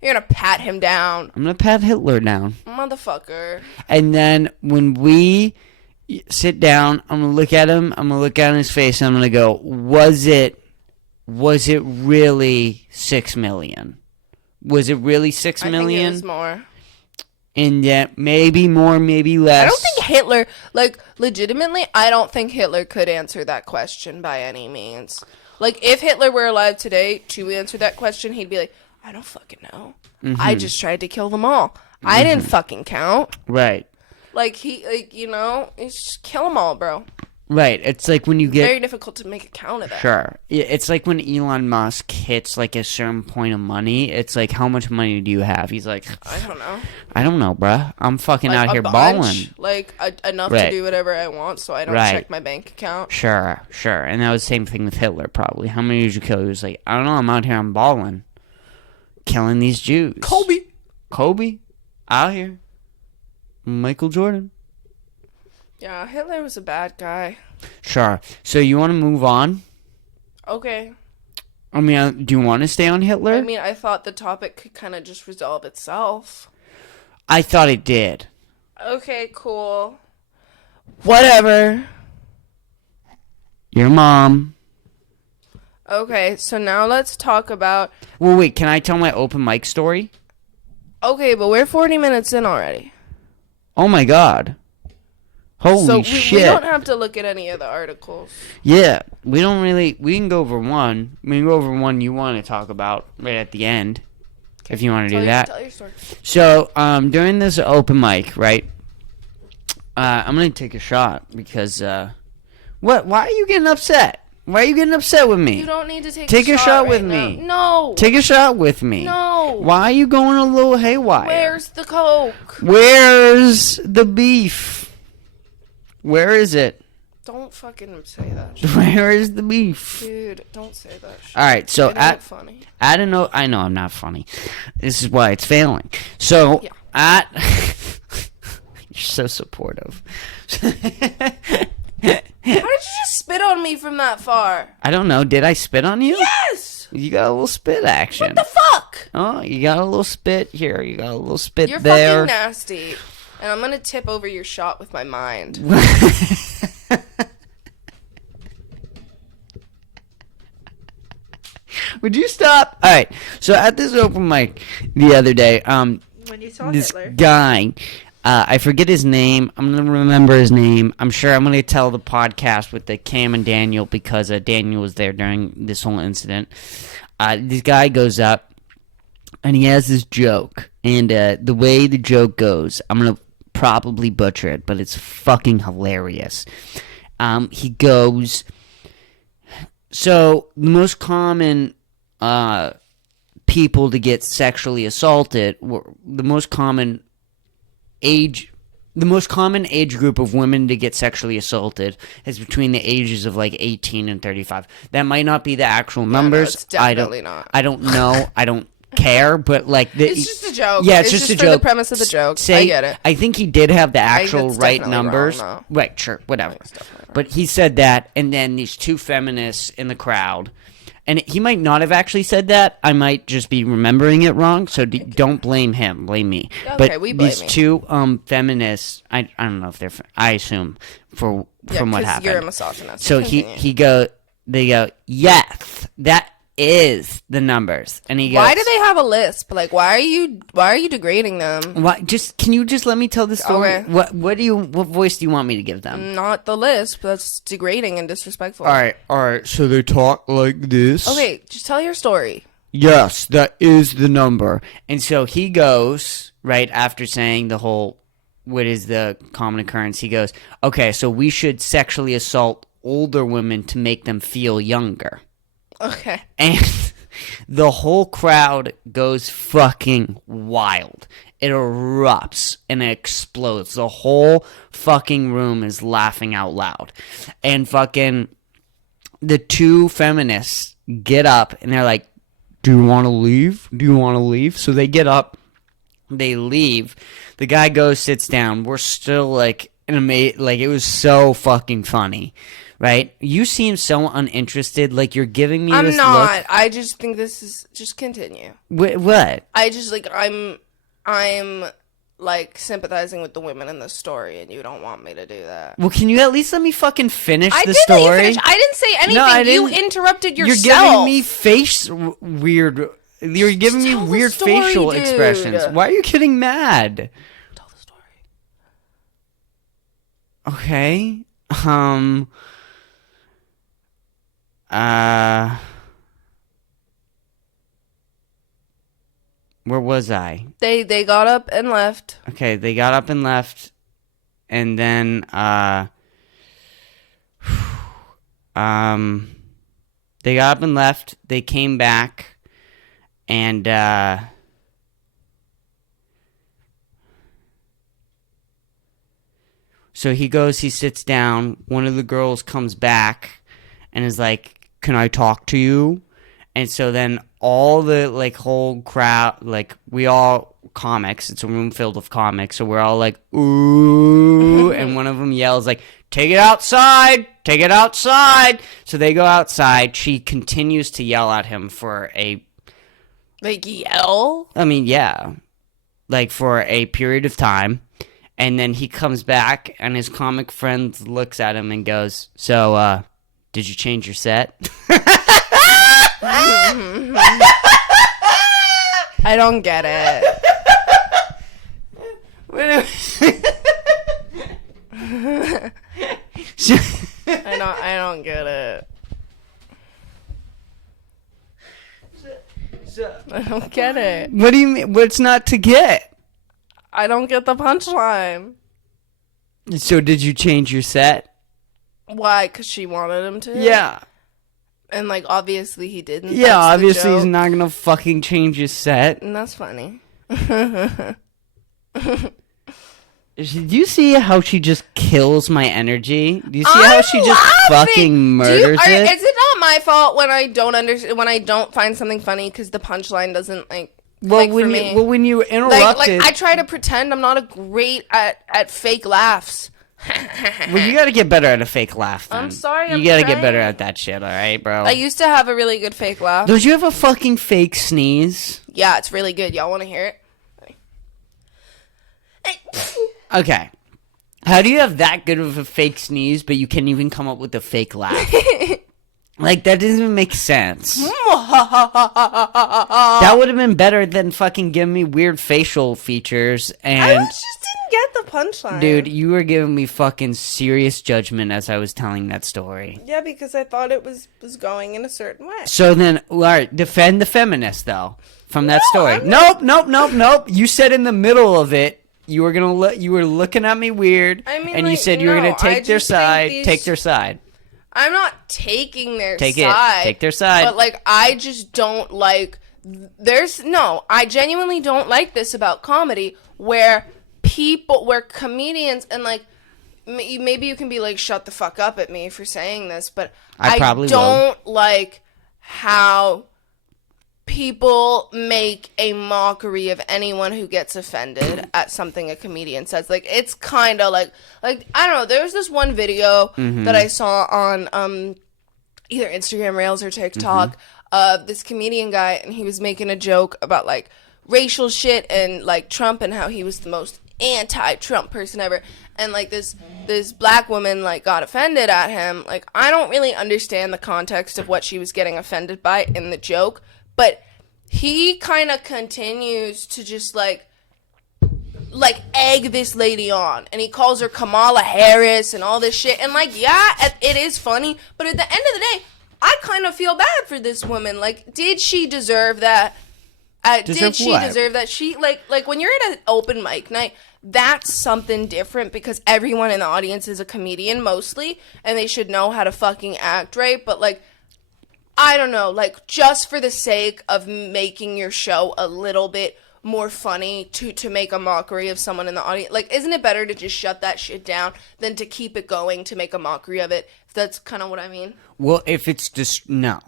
You're gonna pat him down. I'm gonna pat Hitler down. Motherfucker. And then when we sit down, I'm gonna look at him, I'm gonna look at his face, and I'm gonna go, was it really 6 million? Was it really 6 I million? think it was more. And yet, maybe more, maybe less. I don't think Hitler, like, legitimately, I don't think Hitler could answer that question by any means. Like, if Hitler were alive today to answer that question, he'd be like, I don't fucking know. I just tried to kill them all. I didn't fucking count. Right. Like, it's just kill them all, bro. Right. It's like when you get... Very difficult to make a count of that. Sure. It's like when Elon Musk hits, like, a certain point of money, it's like, how much money do you have? He's like... I don't know. I don't know, bruh. I'm fucking like out here bunch, balling. Like, enough to do whatever I want so I don't check my bank account. Sure. And that was the same thing with Hitler, probably. How many did you kill? He was like, I don't know, I'm out here, I'm balling. Killing these Jews. Kobe. Out here. Michael Jordan. Yeah, Hitler was a bad guy. Sure. So you want to move on? Okay. I mean, do you want to stay on Hitler? I mean, I thought the topic could kind of just resolve itself. I thought it did. Okay, cool. Whatever. Your mom. Okay, so now let's talk about... Well, wait, can I tell my open mic story? Okay, but we're 40 minutes in already. Oh my god. Holy shit. We don't have to look at any of the articles. Yeah, we don't really... We can go over one. We can go over one you want to talk about right at the end. Okay. If you want to do that. Tell your story. So, during this open mic, right? I'm going to take a shot because... What? Why are you getting upset? Why are you getting upset with me? You don't need to take a shot right with now. me. No. Take a shot with me. No. Why are you going a little haywire? Where's the Coke? Where's the beef? Where is it? Don't fucking say that shit. Where is the beef? Dude, don't say that shit. All right, so funny. I don't know. I know I'm not funny. This is why it's failing. So yeah. You're so supportive. How did you just spit on me from that far? I don't know. Did I spit on you? Yes! You got a little spit action. What the fuck? Oh, you got a little spit here. You got a little spit You're there. You're fucking nasty. And I'm going to tip over your shot with my mind. Would you stop? All right. So at this open mic the other day, when you saw this Hitler. guy... I forget his name. I'm going to remember his name. I'm sure I'm going to tell the podcast with the Cam and Daniel because Daniel was there during this whole incident. This guy goes up and he has this joke. And the way the joke goes, I'm going to probably butcher it, but it's fucking hilarious. He goes, so the most common people to get sexually assaulted, the most common age group of women to get sexually assaulted is between the ages of like 18 and 35. That might not be the actual numbers. No, it's definitely not. I don't know. I don't care, but like it's just a joke. Yeah, it's just a for joke. The premise of the joke. I get it. I think he did have the actual right numbers. Wrong, right, sure, whatever. But he said that, and then these two feminists in the crowd. And he might not have actually said that. I might just be remembering it wrong. So don't blame him. Blame me. Okay, but we blame these me. two feminists, I don't know if they're... I assume from what happened. You're a misogynist. So they go, yes, that is the numbers. And he goes... Why do they have a lisp? Like, why are you degrading them? Can you just let me tell the story? Okay. What voice do you want me to give them? Not the lisp. That's degrading and disrespectful. All right. So they talk like this. Okay, just tell your story. Yes, that is the number. And so he goes, right after saying the whole, what is the common occurrence? He goes, okay, so we should sexually assault older women to make them feel younger. Okay. And the whole crowd goes fucking wild. It erupts and it explodes. The whole fucking room is laughing out loud. And fucking the two feminists get up and they're like, do you want to leave? Do you want to leave? So they get up. They leave. The guy goes, sits down. We're still like it was so fucking funny. Right? You seem so uninterested, like you're giving me this not. look. I just think this is... Just continue. What? I just, like, I'm like, sympathizing with the women in the story, and you don't want me to do that. Well, can you at least let me fucking finish the Let story? you finish. I didn't say anything. No, I didn't. You interrupted yourself. You're giving me face weird You're giving me tell the weird story, facial dude. expressions. Why are you getting mad? Tell the story. Okay. Where was I? They got up and left. Okay, they got up and left, and then they got up and left. They came back, and so he sits down. One of the girls comes back and is like, "Can I talk to you?" And so then all the like whole crowd, like we all comics, it's a room filled with comics, so we're all like, ooh, and one of them yells like, take it outside, take it outside. So they go outside. She continues to yell at him for Like, yell? I mean, yeah, like for a period of time. And then he comes back and his comic friend looks at him and goes, so, did you change your set? I don't get it. I don't get it. I don't get it. What do you mean? What's not to get? I don't get the punchline. So did you change your set? Why? Because she wanted him to? Yeah. And, like, obviously he didn't. Yeah, That's obviously he's not gonna fucking change his set. And that's funny. Do you see how she just kills my energy? Do you see how she just fucking murders it? Is it not my fault when I don't when I don't find something funny because the punchline doesn't, like, when you interrupted... Like, I try to pretend I'm not a great at fake laughs. Well, you gotta get better at a fake laugh, then. I'm sorry, You gotta get better at that shit, alright, bro? I used to have a really good fake laugh. Don't you have a fucking fake sneeze? Yeah, it's really good. Y'all want to hear it? Okay. How do you have that good of a fake sneeze, but you can't even come up with a fake laugh? Like, that doesn't even make sense. That would have been better than fucking giving me weird facial features and... I just didn't get the punchline. Dude, you were giving me fucking serious judgment as I was telling that story. Yeah, because I thought it was going in a certain way. So then, alright, defend the feminist, though, from that story. Nope. You said in the middle of it, you were gonna you were looking at me weird, and you said you were gonna take their side, take their side. I'm not taking their side. Take their side. But, like, I just don't like... I genuinely don't like this about comedy, where comedians, and, like, maybe you can be like, shut the fuck up at me for saying this, but I don't like how people make a mockery of anyone who gets offended at something a comedian says. Like, it's kind of like, I don't know, there was this one video that I saw on either Instagram Reels or TikTok of this comedian guy, and he was making a joke about, like, racial shit and, like, Trump and how he was the most anti-Trump person ever, and, like, this black woman, like, got offended at him. Like, I don't really understand the context of what she was getting offended by in the joke, but he kind of continues to just, like, egg this lady on, and he calls her Kamala Harris and all this shit, and, like, yeah, it is funny, but at the end of the day, I kind of feel bad for this woman. Like, did she deserve that? Did she deserve that? She, like, when you're at an open mic night, that's something different, because everyone in the audience is a comedian, mostly, and they should know how to fucking act right, but, like, I don't know, like, just for the sake of making your show a little bit more funny to make a mockery of someone in the audience, like, isn't it better to just shut that shit down than to keep it going to make a mockery of it? If that's kind of what I mean. Well, if it's just, no.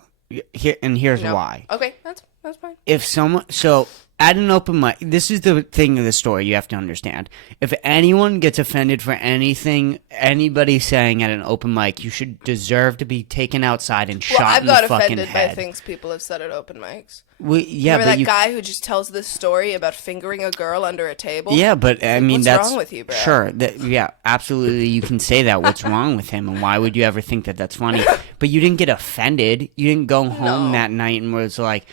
Here's why. Okay, that's fine. If someone, so at an open mic, this is the thing of the story you have to understand. If anyone gets offended for anything anybody's saying at an open mic, you should deserve to be taken outside and shot in the fucking head. I've got offended by things people have said at open mics. Well, yeah, remember that guy who just tells this story about fingering a girl under a table? Yeah, but I mean, what's wrong with you, bro? Sure, yeah, absolutely. You can say that. What's wrong with him, and why would you ever think that that's funny? But you didn't get offended. You didn't go home that night and was like,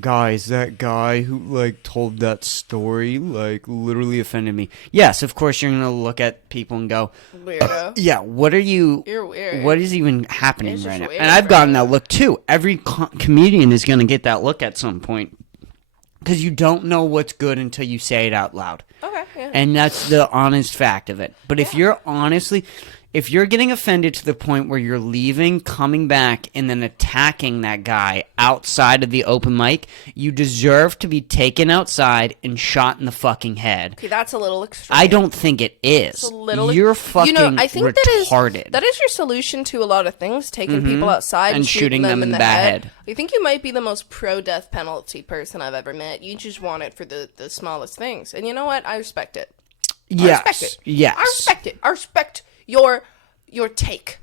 guys, that guy who, like, told that story, like, literally offended me. Yes, of course, you're going to look at people and go, weirdo. yeah, what are you... You're weird. What is even happening It's right just now? weird, And I've bro. gotten that look, too. Every comedian is going to get that look at some point. Because you don't know what's good until you say it out loud. Okay, yeah. And that's the honest fact of it. But if you're honestly... If you're getting offended to the point where you're leaving, coming back, and then attacking that guy outside of the open mic, you deserve to be taken outside and shot in the fucking head. Okay, that's a little extreme. I don't think it is. It's a little. You're fucking I think retarded. that is your solution to a lot of things. Taking people outside and shooting them in the head. I think you might be the most pro-death penalty person I've ever met. You just want it for the smallest things, and you know what? I respect it. Yes. I respect it. Yes. I respect it. I respect your take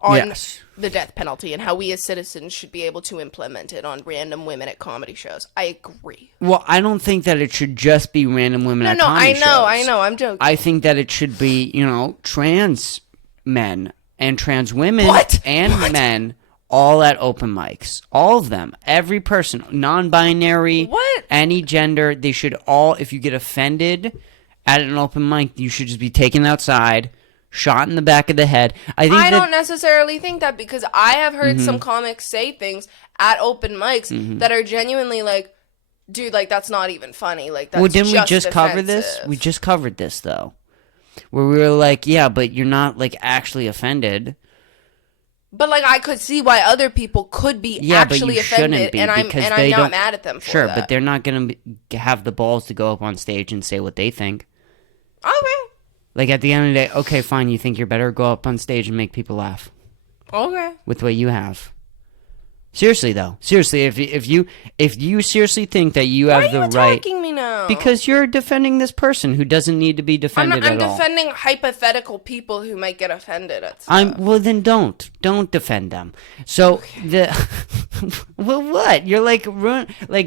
on Yes. the death penalty and how we as citizens should be able to implement it on random women at comedy shows. I agree. Well, I don't think that it should just be random women at comedy shows. I know. I'm joking. I think that it should be, trans men and trans women and men all at open mics. All of them. Every person. Non-binary. What? Any gender. They should all, if you get offended at an open mic, you should just be taken outside, shot in the back of the head. I don't necessarily think that, because I have heard Mm-hmm. some comics say things at open mics that are genuinely like, dude, like, that's not even funny. Like, that's well, didn't we just cover offensive. this? We just covered this, though. Where we were like, yeah, but you're not, like, actually offended. But, like, I could see why other people could be actually offended, and I'm not mad at them for Sure, that. but they're not going to have the balls to go up on stage and say what they think. Okay. Like, at the end of the day, okay, fine, you think you're better, go up on stage and make people laugh. Okay. With what you have. Seriously, though. Seriously, if you seriously think that you have the right... Why are you attacking me now? Because you're defending this person who doesn't need to be defended I'm at all. defending hypothetical people who might get offended at stuff. Well, then don't defend them. So well, what? You're like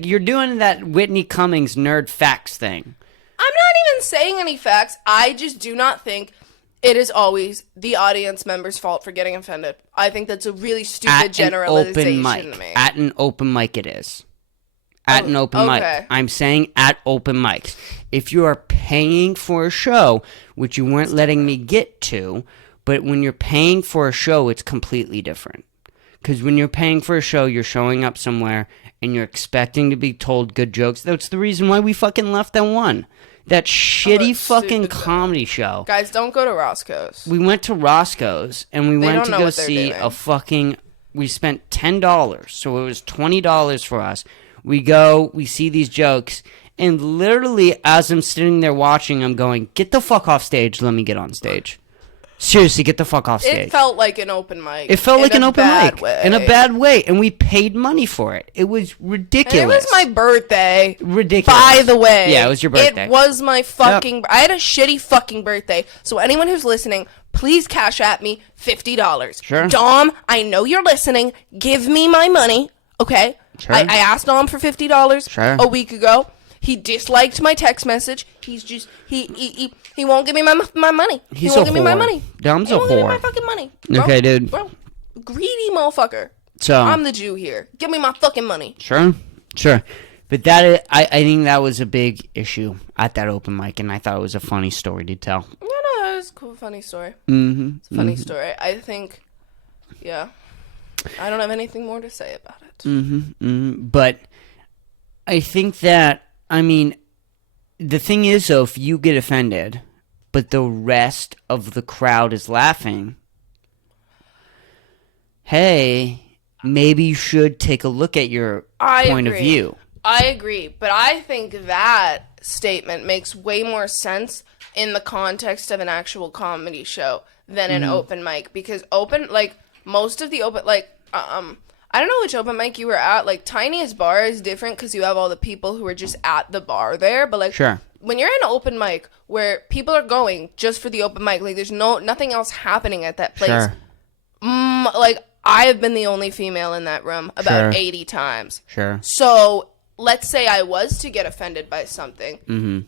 you're doing that Whitney Cummings nerd facts thing. I'm not even saying any facts. I just do not think it is always the audience member's fault for getting offended. I think that's a really stupid generalization to make. At an open mic, it is. At an open mic. I'm saying at open mics. If you are paying for a show, which you weren't letting me get to, but when you're paying for a show, it's completely different. Because when you're paying for a show, you're showing up somewhere and you're expecting to be told good jokes. That's the reason why we fucking left that one. That shitty fucking comedy show. Guys, don't go to Roscoe's. We went to Roscoe's and we went to go see a fucking... We spent $10, so it was $20 for us. We go, we see these jokes, and literally as I'm sitting there watching, I'm going, get the fuck off stage, let me get on stage. Seriously, get the fuck off stage. It felt like an open mic. It felt like an open mic. In a bad way. And we paid money for it. It was ridiculous. And it was my birthday. Ridiculous. By the way. Yeah, it was your birthday. It was my fucking... Yep. I had a shitty fucking birthday. So anyone who's listening, please cash at me $50. Sure. Dom, I know you're listening. Give me my money. Okay? Sure. I asked Dom for $50 a week ago. He disliked my text message. He's just... He won't give me my money. He won't give me my money. Dom's a whore. Give me my fucking money. Bro. Okay, dude. Bro, greedy motherfucker. So I'm the Jew here. Give me my fucking money. Sure. But that I think that was a big issue at that open mic, and I thought it was a funny story to tell. No, it was a cool, funny story. Mm-hmm. It's a funny story. I think, yeah. I don't have anything more to say about it. But I think that, I mean, the thing is, though, if you get offended, but the rest of the crowd is laughing, hey, maybe you should take a look at your point of view. I agree, but I think that statement makes way more sense in the context of an actual comedy show than an open mic, because most of the open, I don't know which open mic you were at. Like, Tiniest Bar is different because you have all the people who are just at the bar there. But, sure. When you're in an open mic where people are going just for the open mic, like, there's nothing else happening at that place. Sure. I have been the only female in that room about 80 times. Sure. So, let's say I was to get offended by something.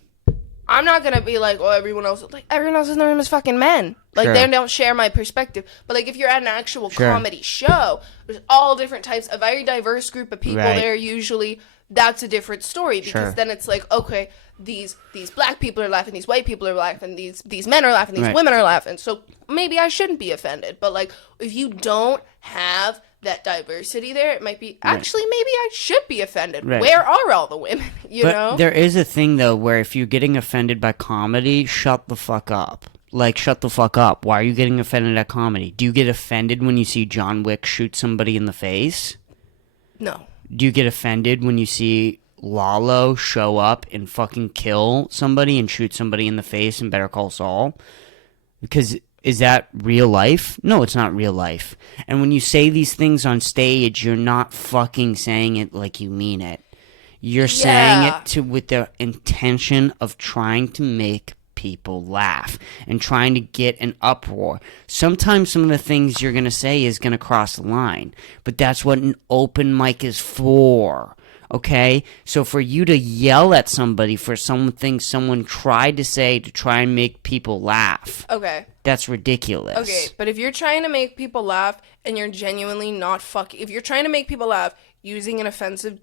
I'm not going to be like, oh, everyone else in the room is fucking men. Like, they don't share my perspective. But, like, if you're at an actual comedy show, there's all different types, a very diverse group of people there usually. that's a different story, because Sure. then it's like, okay, these black people are laughing, these white people are laughing, these men are laughing, these Right. women are laughing. So maybe I shouldn't be offended. But like, if you don't have that diversity there, it might be actually maybe I should be offended. Right. Where are all the women? You But know? there is a thing, though, where if you're getting offended by comedy, shut the fuck up. Like, shut the fuck up. Why are you getting offended at comedy? Do you get offended when you see John Wick shoot somebody in the face? No. Do you get offended when you see Lalo show up and fucking kill somebody and shoot somebody in the face in Better Call Saul? Because is that real life? No, it's not real life. And when you say these things on stage, you're not fucking saying it like you mean it. You're saying it with the intention of trying to make people laugh and trying to get an uproar. Sometimes some of the things you're going to say is going to cross the line, but that's what an open mic is for. Okay? So for you to yell at somebody for something someone tried to say to try and make people laugh, Okay. that's ridiculous. Okay, but if you're trying to make people laugh and you're genuinely not if you're trying to make people laugh using an offensive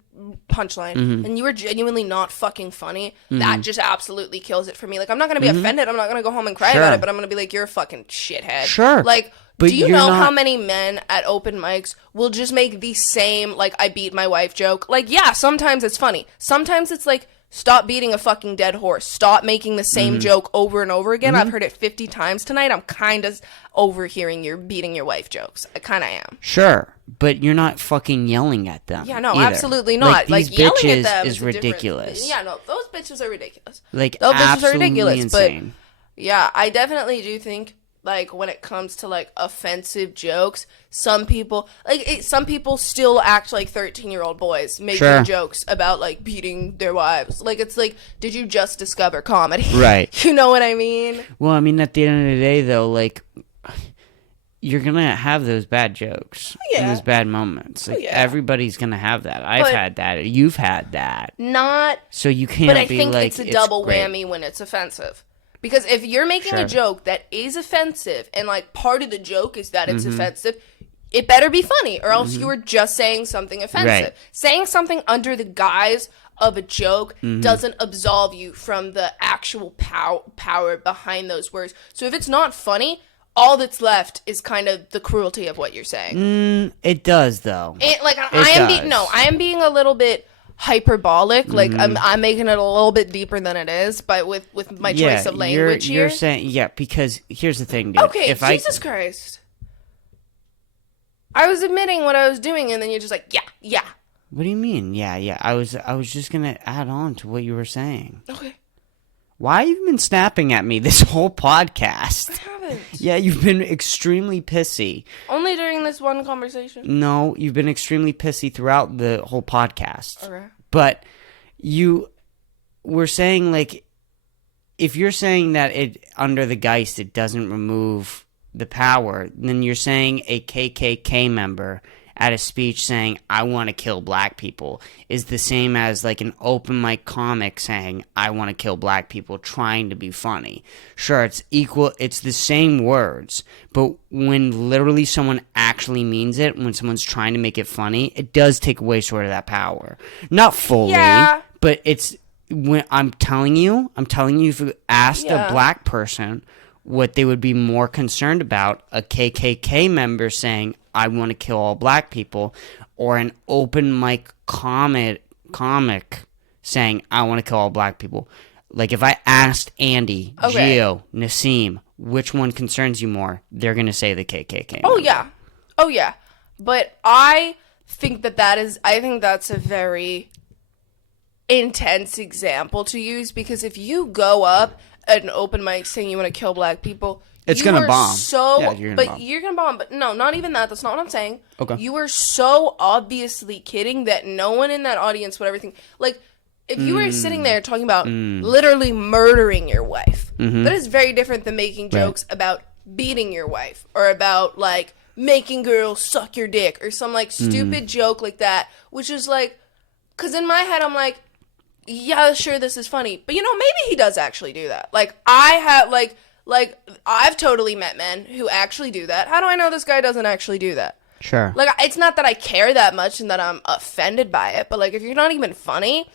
punchline and you are genuinely not fucking funny, that just absolutely kills it for me. Like, I'm not going to be offended. I'm not going to go home and cry about it, but I'm going to be like, you're a fucking shithead. Sure. Like, But do you you're know not- how many men at open mics will just make the same, like, I beat my wife joke? Like, yeah, sometimes it's funny. Sometimes it's like, stop beating a fucking dead horse. Stop making the same joke over and over again. I've heard it 50 times tonight. I'm kind of overhearing your beating your wife jokes. I kind of am. Sure, but you're not fucking yelling at them. Yeah, no, either. absolutely not. Like, these Like, yelling bitches at them is a different ridiculous. thing. Yeah, no, those bitches are ridiculous. Like, Those bitches are absolutely ridiculous. insane. But yeah, I definitely do think, like, when it comes to like offensive jokes, some people some people still act like 13-year-old boys making Sure. jokes about like beating their wives. Like, it's like, did you just discover comedy? Right. You know what I mean? Well, I mean, at the end of the day, though, like, you're gonna have those bad jokes Yeah. and those bad moments. Like, yeah. everybody's gonna have that. I've But- had that. You've had that. Not So you can't But I be think like, it's a double great. whammy when it's offensive. Because if you're making Sure. a joke that is offensive, and like part of the joke is that Mm-hmm. it's offensive, it better be funny, or else you were just saying something offensive. Right. Saying something under the guise of a joke Mm-hmm. doesn't absolve you from the actual power behind those words. So if it's not funny, all that's left is kind of the cruelty of what you're saying. It does, though. I am being a little bit hyperbolic. Like, I'm making it a little bit deeper than it is, but with my choice of language you're here. saying, yeah, because here's the thing, dude. Okay, if Jesus Christ. I was admitting what I was doing, and then you're just like, yeah. What do you mean? Yeah. I was just gonna add on to what you were saying. Okay. Why have you been snapping at me this whole podcast? I haven't. Yeah, you've been extremely pissy. Only during this one conversation. No, you've been extremely pissy throughout the whole podcast. Okay. But you were saying, like, if you're saying that it under the Geist it doesn't remove the power, then you're saying a KKK member at a speech saying, I want to kill black people, is the same as like an open mic comic saying, I want to kill black people, trying to be funny. Sure, it's equal, it's the same words, but when literally someone actually means it, when someone's trying to make it funny, it does take away sort of that power. Not fully, Yeah. but it's, when I'm telling you, if you asked a black person what they would be more concerned about, a KKK member saying, I want to kill all black people, or an open mic comic saying, I want to kill all black people. Like, if I asked Andy, Gio, Nassim, which one concerns you more, they're going to say the KKK member. Oh, yeah. But I think that's a very intense example to use, because if you go up at an open mic saying you want to kill black people, it's gonna bomb. You're gonna bomb. But no, not even that. That's not what I'm saying. Okay. You are so obviously kidding that no one in that audience would ever think. Like, if you were sitting there talking about literally murdering your wife, that is very different than making jokes about beating your wife, or about like making girls suck your dick, or some like stupid joke like that. Which is like, because in my head I'm like, yeah, sure, this is funny, but maybe he does actually do that. Like, I have like I've totally met men who actually do that. How do I know this guy doesn't actually do that? Sure. Like, it's not that I care that much and that I'm offended by it, but, like, if you're not even funny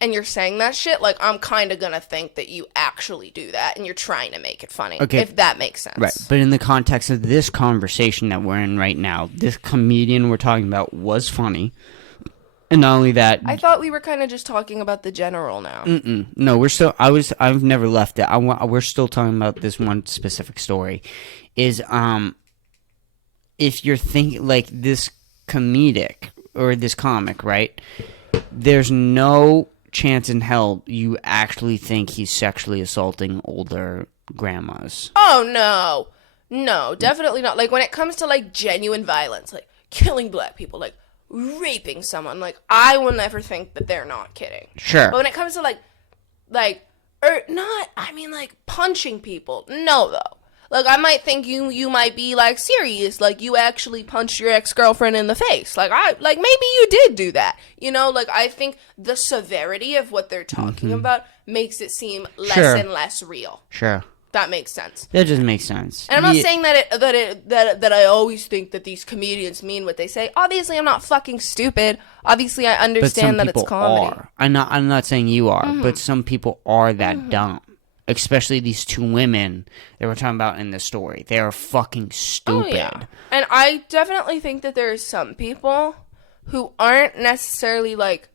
and you're saying that shit, like, I'm kind of gonna think that you actually do that and you're trying to make it funny. Okay. If that makes sense. Right. But in the context of this conversation that we're in right now, this comedian we're talking about was funny. And not only that, I thought we were kind of just talking about the general now. no, we're still. I've never left it. We're still talking about this one specific story. Is if you're thinking like this comedic or this comic, right? There's no chance in hell you actually think he's sexually assaulting older grandmas. Oh no, definitely not. Like when it comes to like genuine violence, like killing black people, like raping someone, like I will never think that they're not kidding. Sure. But when it comes to like punching people, no though. Like I might think you might be like serious, like you actually punched your ex-girlfriend in the face. Like maybe you did do that. You know, like I think the severity of what they're talking about makes it seem less and less real. Sure. That makes sense. That just makes sense. And I'm not saying that I always think that these comedians mean what they say. Obviously, I'm not fucking stupid. Obviously, I understand that it's comedy. Are. I'm not saying you are, but some people are that dumb. Especially these two women that we're talking about in the story. They are fucking stupid. Oh, yeah. And I definitely think that there are some people who aren't necessarily like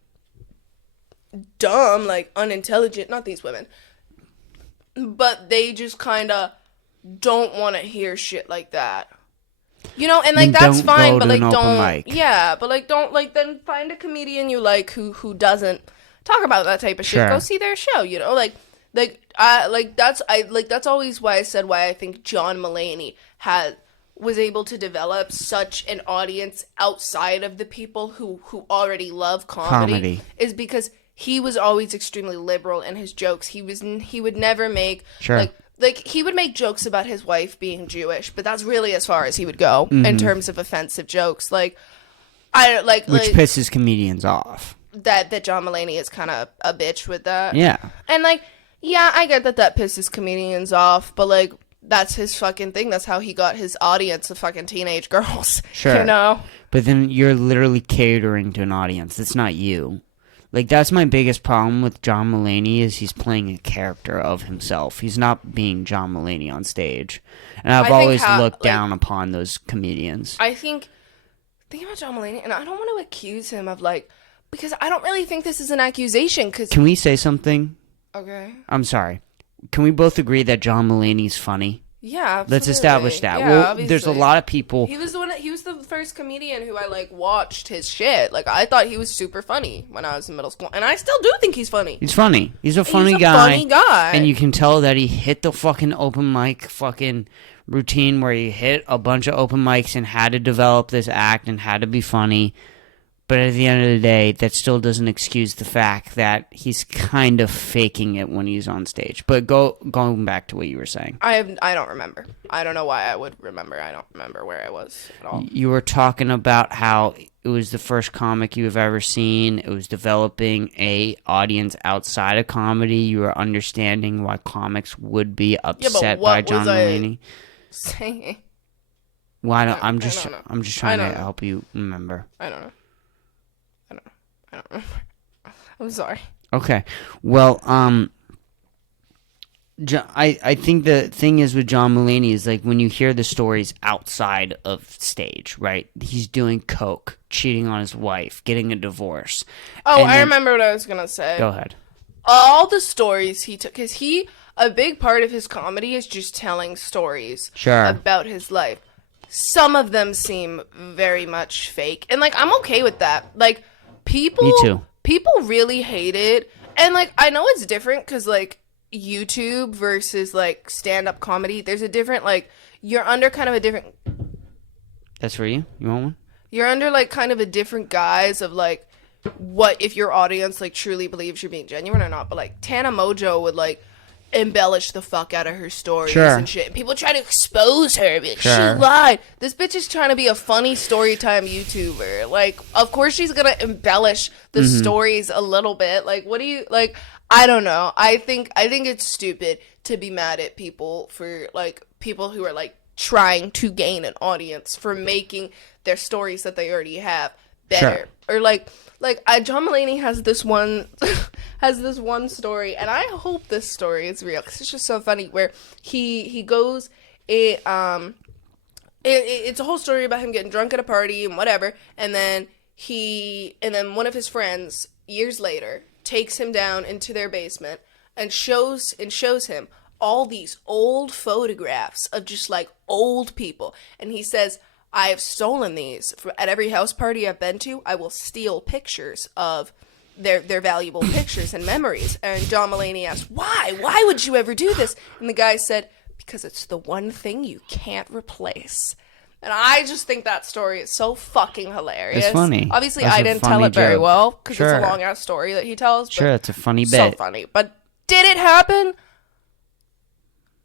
dumb, like unintelligent. Not these women. But they just kind of don't want to hear shit like that. You know, and like that's fine, but like don't. Yeah, but like don't like then find a comedian you like who doesn't talk about that type of shit. Go see their show, you know? That's always why I said why I think John Mulaney was able to develop such an audience outside of the people who already love comedy. Is because he was always extremely liberal in his jokes. He would never make like he would make jokes about his wife being Jewish, but that's really as far as he would go in terms of offensive jokes. Which pisses comedians off. That John Mulaney is kind of a bitch with that. Yeah. And like, yeah, I get that pisses comedians off, but like that's his fucking thing. That's how he got his audience of fucking teenage girls. Sure. You know? But then you're literally catering to an audience. It's not you. Like, that's my biggest problem with John Mulaney is he's playing a character of himself. He's not being John Mulaney on stage. And I've always looked down upon those comedians. I think about John Mulaney, and I don't want to accuse him of, like, because I don't really think this is an accusation. Can we say something? Okay. I'm sorry. Can we both agree that John Mulaney's funny? Yeah, absolutely. Let's establish that. Yeah, well, obviously. There's a lot of people. He was the first comedian who I like watched his shit. Like I thought he was super funny when I was in middle school, and I still do think he's funny. He's funny. He's a funny guy. And you can tell that he hit the fucking open mic fucking routine where he hit a bunch of open mics and had to develop this act and had to be funny. But at the end of the day, that still doesn't excuse the fact that he's kind of faking it when he's on stage. But going back to what you were saying. I don't remember. I don't know why I would remember. I don't remember where I was at all. You were talking about how it was the first comic you have ever seen. It was developing a audience outside of comedy. You were understanding why comics would be upset by John Mulaney. Saying? Why I'm just trying to help you remember. I don't know. I don't remember. I'm sorry. Okay. Well, I think the thing is with John Mulaney is like when you hear the stories outside of stage, right? He's doing coke, cheating on his wife, getting a divorce. Oh, I remember what I was going to say. Go ahead. All the stories he took, because a big part of his comedy is just telling stories about his life. Some of them seem very much fake. And, like, I'm okay with that. Like, people... Me too. People really hate it. And, like, I know it's different because, like, YouTube versus, like, stand-up comedy, there's a different, like... You're under kind of a different... That's for you? You want one? You're under, like, kind of a different guise of, like, what if your audience, like, truly believes you're being genuine or not. But, like, Tana Mojo would, like... embellish the fuck out of her stories and shit. And people try to expose her. Like, she lied. This bitch is trying to be a funny story time YouTuber. Like, of course she's gonna embellish the stories a little bit. Like, what do you like? I don't know. I think it's stupid to be mad at people for like people who are like trying to gain an audience for making their stories that they already have better. Sure. Or like John Mulaney has this one story, and I hope this story is real because it's just so funny, where he goes it's a whole story about him getting drunk at a party and whatever, and then one of his friends years later takes him down into their basement and shows him all these old photographs of just like old people, and he says, I have stolen these at every house party I've been to. I will steal pictures of their valuable pictures and memories. And John Mulaney asked, why would you ever do this? And the guy said, because it's the one thing you can't replace. And I just think that story is so fucking hilarious. It's funny. Obviously, I didn't tell it very well because Sure. it's a long-ass story that he tells. But Sure, it's a funny bit. So funny. But did it happen?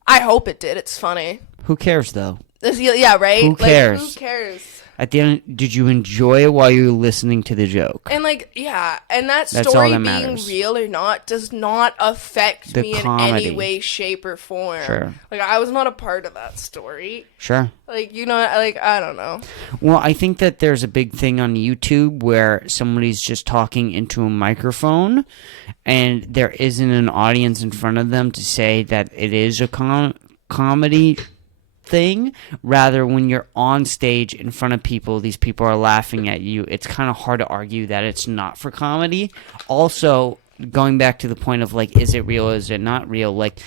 I hope it did. It's funny. Who cares, though? Yeah, right? Who cares? Who cares? At the end, did you enjoy it while you were listening to the joke? And yeah, and that That's story all that being matters. real or not does not affect The me comedy. in any way, shape, or form. Sure. Like, I was not a part of that story. Sure. Like, I don't know. Well, I think that there's a big thing on YouTube where somebody's just talking into a microphone and there isn't an audience in front of them to say that it is a comedy thing. Rather, when you're on stage in front of people, these people are laughing at you. It's kind of hard to argue that it's not for comedy. Also, going back to the point of, like, is it real, is it not real? Like,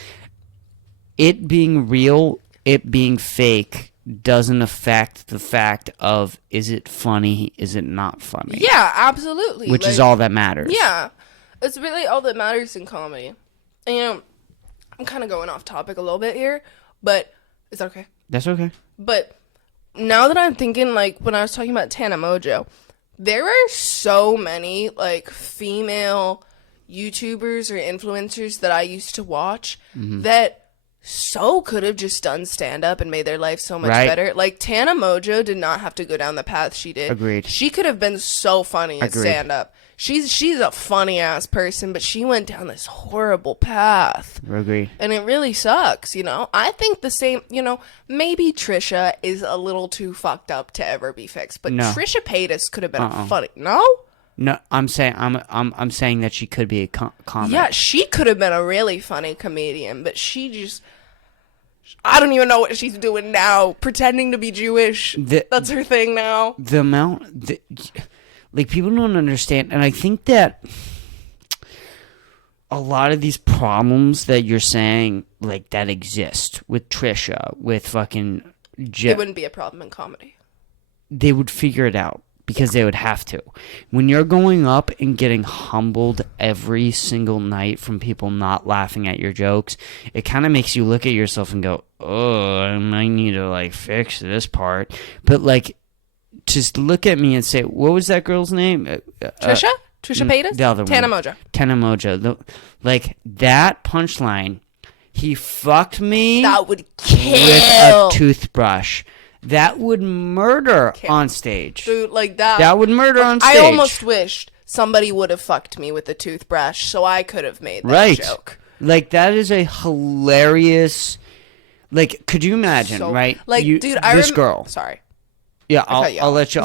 it being real, it being fake doesn't affect the fact of, is it funny, is it not funny? Yeah, absolutely. Which is all that matters. Yeah. It's really all that matters in comedy. And, I'm kind of going off topic a little bit here, but is that okay? That's okay. But now that I'm thinking, like, when I was talking about Tana Mojo, there are so many, like, female YouTubers or influencers that I used to watch that so could have just done stand-up and made their life so much better. Like, Tana Mojo did not have to go down the path she did. Agreed. She could have been so funny at stand-up. She's a funny-ass person, but she went down this horrible path. Agreed. And it really sucks, I think the same, maybe Trisha is a little too fucked up to ever be fixed, but No. Trisha Paytas could have been funny. No? No, I'm saying that she could be a comic. Yeah, she could have been a really funny comedian, but she just, I don't even know what she's doing now, pretending to be Jewish. That's her thing now. The amount, like, people don't understand, and I think that a lot of these problems that you're saying, like, that exist with Trisha, with fucking It wouldn't be a problem in comedy. They would figure it out because they would have to. When you're going up and getting humbled every single night from people not laughing at your jokes, it kind of makes you look at yourself and go, oh, I might need to, like, fix this part. But, like, just look at me and say, what was that girl's name? Trisha? Trisha Paytas? The other one. Tana Mojo. Tana Mojo. Like, that punchline, he fucked me That would kill. with a toothbrush. That would murder on stage. Dude, like that. That would murder on stage. I almost wished somebody would have fucked me with a toothbrush so I could have made that joke. Like, that is a hilarious... Like, could you imagine, right? Like, dude, this girl. Sorry. Yeah, I'll let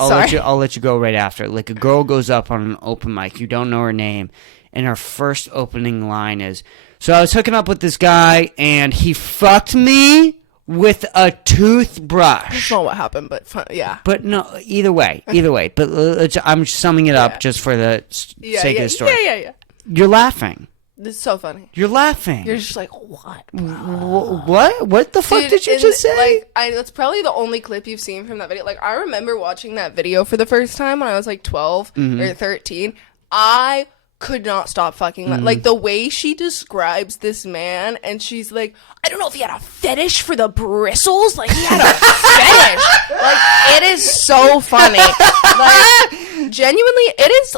you go right after. Like, a girl goes up on an open mic, you don't know her name, and her first opening line is, so I was hooking up with this guy, and he fucked me with a toothbrush. That's not what happened, but yeah. But no, either way. But I'm summing it up just for the sake of the story. Yeah. You're laughing. It's so funny. You're laughing. You're just like, what? What? What the fuck did you just say? Like, that's probably the only clip you've seen from that video. Like, I remember watching that video for the first time when I was like 12 or 13. I could not stop fucking like the way she describes this man, and she's like, I don't know if he had a fetish for the bristles. Like, he had a fetish. Like, it is so funny. Like, genuinely, it is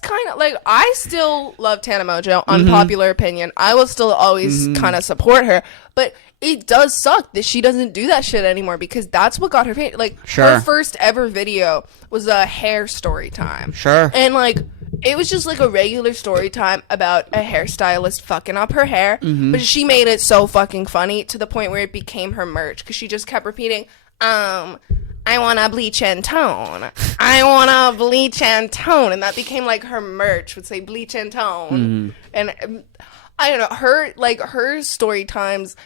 kind of like, I still love Tana Mojo. Unpopular opinion. I will still always kind of support her, but it does suck that she doesn't do that shit anymore, because that's what got her famous. Like, her first ever video was a hair story time. Sure. And, like, It was just like a regular story time about a hairstylist fucking up her hair, but she made it so fucking funny to the point where it became her merch because she just kept repeating, I want to bleach and tone. I want to bleach and tone. And that became like her merch would say bleach and tone. And I don't know, her story times,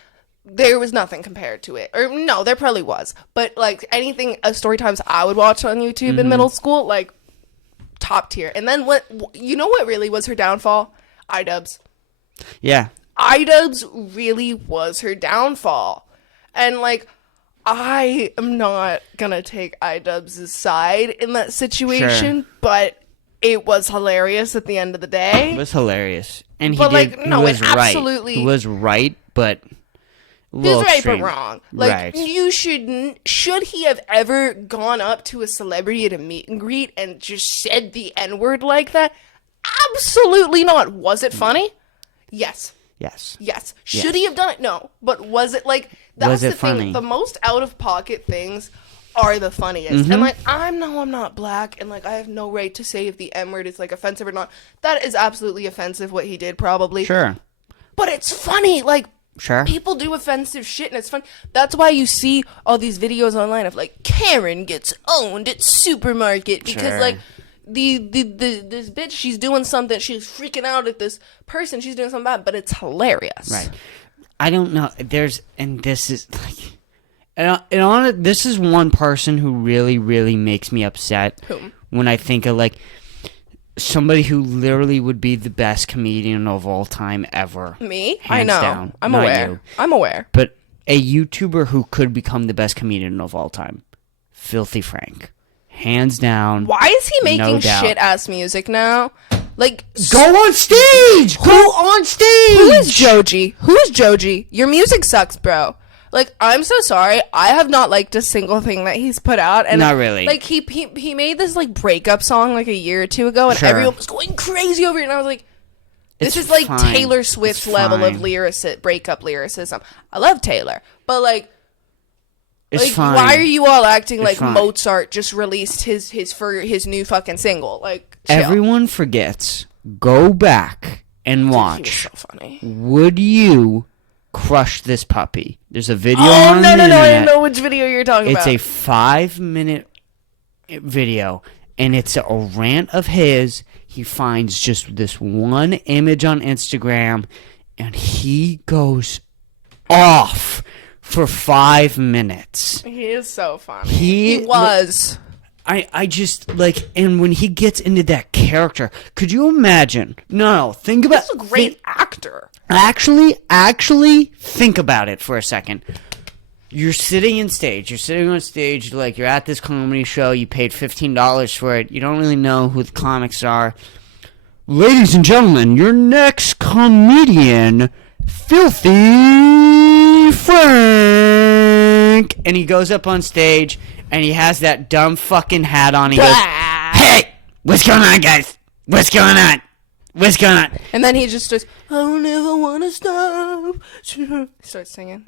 there was nothing compared to it. Or no, there probably was. But like anything, story times I would watch on YouTube in middle school, like top tier. And then what really was her downfall? iDubbbz. Yeah. iDubbbz really was her downfall. And like, I am not gonna take iDubbbz' side in that situation, but it was hilarious at the end of the day. It was hilarious. And he absolutely. He was right, but He's right extreme. but wrong. Like, right. you should he have ever gone up to a celebrity at a meet and greet and just said the N-word like that? Absolutely not. Was it funny? Yes. Yes. Should he have done it? No. But was it like, that's the funny? thing. The most out-of-pocket things are the funniest. And like, I'm not black, and like, I have no right to say if the N-word is like offensive or not. That is absolutely offensive what he did, probably. Sure. But it's funny. Like, Sure. people do offensive shit, and it's fun. That's why you see all these videos online of like Karen gets owned at supermarket because like this bitch, she's doing something, she's freaking out at this person, she's doing something bad, but it's hilarious. Right. I don't know. This is like, this is one person who really, really makes me upset. Whom? When I think of like somebody who literally would be the best comedian of all time ever. Me? Hands I know. down. I'm Not aware. you. I'm aware. But a YouTuber who could become the best comedian of all time. Filthy Frank. Hands down. Why is he making no doubt. shit-ass music now? Like, Go on stage! Go on stage! Who is Joji? Your music sucks, bro. Like, I'm so sorry. I have not liked a single thing that he's put out. And not really. Like, he made this, like, breakup song, like, a year or two ago, and Sure. everyone was going crazy over it, and I was like, this It's is, like, fine. Taylor Swift's It's level of fine. breakup lyricism. I love Taylor, but, like, It's fine. why are you all acting like fine. Mozart just released his new fucking single? Like, chill. Everyone forgets. Go back and He was watch. so funny. Would you crush this puppy? There's a video Oh, on no, the I internet. know which video you're talking It's about. a 5-minute video, and it's a rant of his. He finds just this one image on Instagram, and he goes off for 5 minutes. He is so funny. He was. I just, like, and when he gets into that character, could you imagine? No, think about... He's a great actor. Actually, think about it for a second. You're sitting on stage, like, you're at this comedy show, you paid $15 for it, you don't really know who the comics are. Ladies and gentlemen, your next comedian, Filthy Frank! And he goes up on stage, and he has that dumb fucking hat on, he goes, "Hey, what's going on, guys? What's going on? And then he just I don't ever want to stop. Starts singing.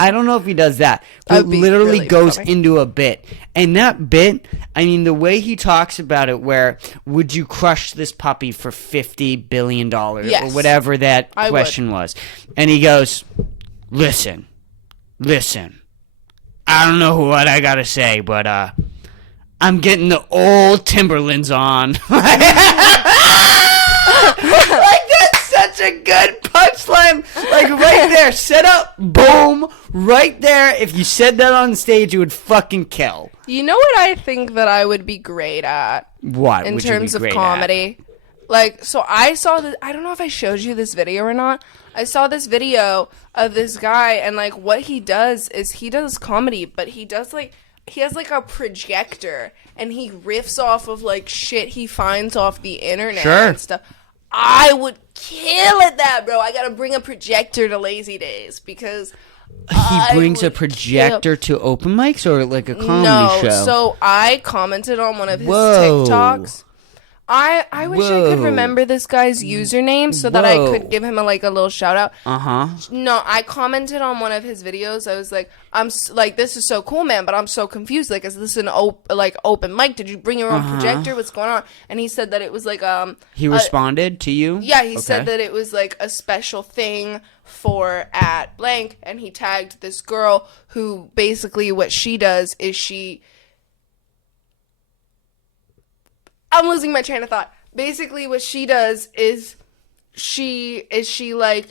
I don't know if he does that, That but would be literally really goes funny. into a bit. And that bit, I mean, the way he talks about it, where would you crush this puppy for $50 billion or Yes. whatever that I question was. And he goes, listen, I don't know what I gotta say, but I'm getting the old Timberlands on. Like, that's such a good punchline. Like, right there, set up, boom, right there. If you said that on stage, it would fucking kill. You know what I think that I would be great at? What in would you be terms of great comedy? Like, so I saw this. I don't know if I showed you this video or not. I saw this video of this guy, and like what he does is he does comedy, but he does like he has like a projector, and he riffs off of like shit he finds off the internet Sure. and stuff. I would kill at that, bro. I gotta bring a projector to Lazy Days because He brings a would projector to open mics or like a comedy no, show? so I commented on one of his Whoa. TikToks. I wish I could remember this guy's username so that I could give him a little shout out. No, I commented on one of his videos. I was like, this is so cool, man, but I'm so confused. Like, is this an open mic? Did you bring your own projector? What's going on? And he said that it was like he responded to you? Yeah, he said that it was like a special thing for at blank, and he tagged this girl who basically what she does is I'm losing my train of thought. Basically, what she does is she like,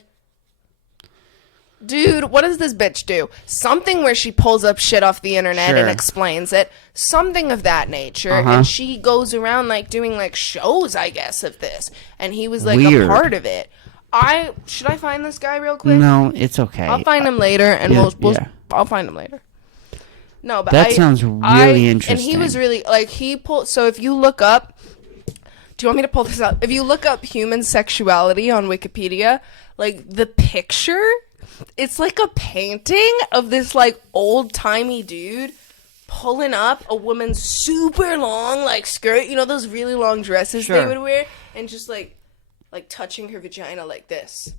dude, what does this bitch do? Something where she pulls up shit off the internet and explains it. Something of that nature. And she goes around like doing like shows, I guess, of this. And he was like a part of it. Should I find this guy real quick? No, it's okay. I'll find him later, and I'll find him later. No, but that sounds really interesting. And he was really like he pulled. So if you look up, do you want me to pull this up? If you look up human sexuality on Wikipedia, like the picture, it's like a painting of this like old timey dude pulling up a woman's super long like skirt. You know those really long dresses they would wear, and just like touching her vagina like this.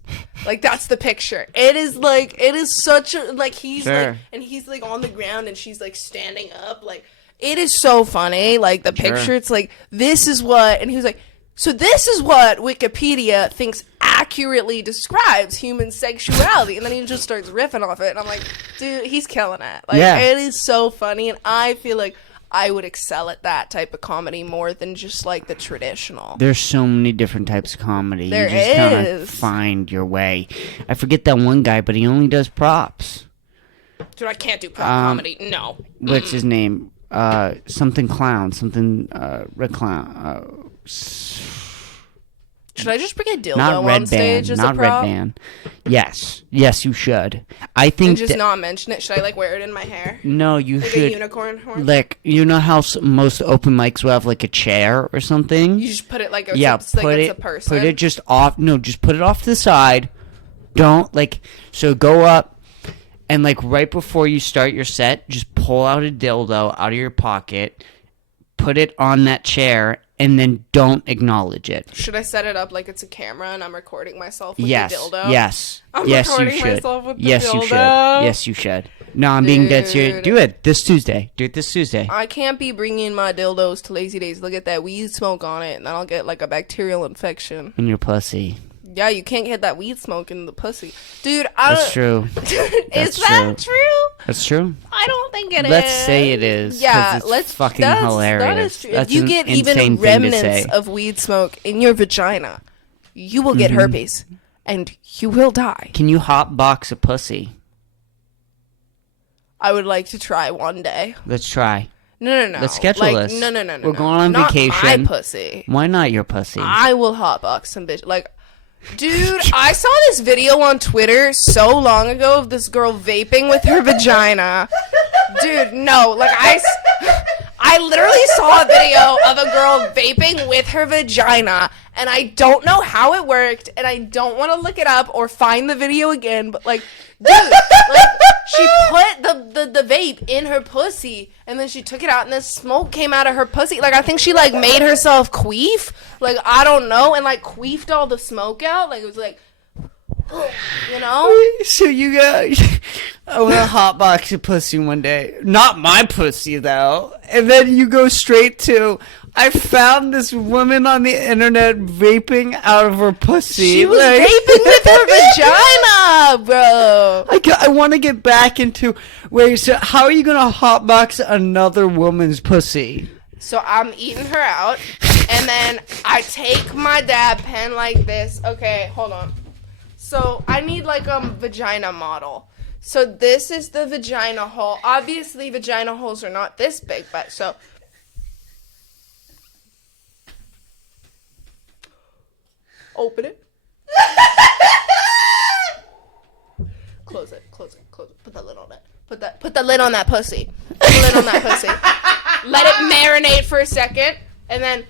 Like, that's the picture. It is such a, like, he's like, and he's like on the ground and she's like standing up. Like, it is so funny. Like, the picture, it's like, this is what, and he was like, so this is what Wikipedia thinks accurately describes human sexuality. And then he just starts riffing off it. And I'm like, dude, he's killing it. Like, it is so funny. And I feel like I would excel at that type of comedy more than just like the traditional. There's so many different types of comedy. There you just gotta find your way. I forget that one guy, but he only does props. Dude, I can't do prop comedy. No. What's his name? Something clown. Something red clown. Should I just bring a dildo on stage as a prop? Not Red Band. Yes, you should. I think and just not mention it. Should I like wear it in my hair? No, you like should. A unicorn horn. Like, you know how most open mics will have like a chair or something. You just put it like it's a person. Put it just off. No, just put it off to the side. Don't so go up and like right before you start your set, just pull out a dildo out of your pocket, put it on that chair. And then don't acknowledge it. Should I set it up like it's a camera and I'm recording myself with the dildo? Yes. I'm recording myself with the dildo. Yes, you should. Yes, you should. No, I'm being dead serious. Do it this Tuesday. Do it this Tuesday. I can't be bringing my dildos to Lazy Days. Look at that weed smoke on it, and then I'll get like a bacterial infection. In your pussy. Yeah, you can't get that weed smoke in the pussy. Dude, That's true. Is that true? That's true. I don't think it is. Let's say it is. Yeah, it's fucking hilarious. That is true. That's if you get even remnants of weed smoke in your vagina, you will get herpes, and you will die. Can you hotbox a pussy? I would like to try one day. Let's try. No. Let's schedule this. No. We're going on vacation. My pussy. Why not your pussy? I will hotbox some bitch. Like, dude, I saw this video on Twitter so long ago of this girl vaping with her vagina. Dude, no. Like, I literally saw a video of a girl vaping with her vagina, and I don't know how it worked, and I don't want to look it up or find the video again, but like, dude, like, she put the vape in her pussy, and then she took it out, and the smoke came out of her pussy. Like, I think she like made herself queef. Like, I don't know, and like queefed all the smoke out. Like, it was like, you know? So you guys, I want to hotbox your pussy one day. Not my pussy, though. And then you go straight to, I found this woman on the internet vaping out of her pussy. She was vaping with her vagina, bro. I want to get back into, wait, so how are you going to hotbox another woman's pussy? So I'm eating her out, and then I take my dab pen like this. Okay, hold on. So I need like a vagina model. So this is the vagina hole. Obviously, vagina holes are not this big, but so. Open it. Close it. Put the lid on it. Put the lid on that pussy. Put the lid on that pussy. Let it marinate for a second, and then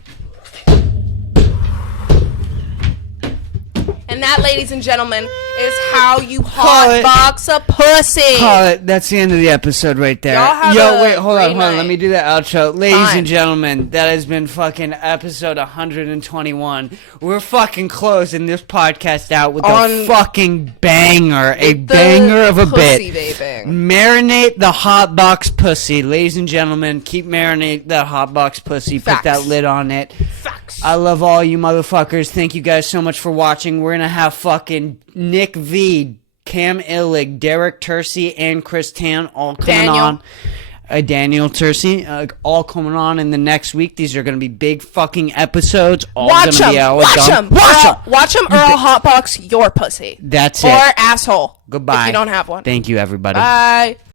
And that, ladies and gentlemen, is how you Call it. hotbox a pussy. Call it. That's the end of the episode right there. Y'all have Yo, a wait, hold on. great night. Let me do the outro. Ladies Fine. and gentlemen, that has been fucking episode 121. We're fucking closing this podcast out with a fucking banger. A banger of a pussy bit. vaping. Marinate the hotbox pussy. Ladies and gentlemen, keep marinate that hotbox pussy. Facts. Put that lid on it. Facts. I love all you motherfuckers. Thank you guys so much for watching. We're gonna have fucking Nick V, Cam Illig, Derek Tersey, and Chris Tan all coming on. Daniel Tersey, all coming on in the next week. These are going to be big fucking episodes. All Watch gonna them. be out Watch them. Watch them. Watch them, or I'll hotbox your pussy. That's or it. asshole. Goodbye. If you don't have one. Thank you, everybody. Bye.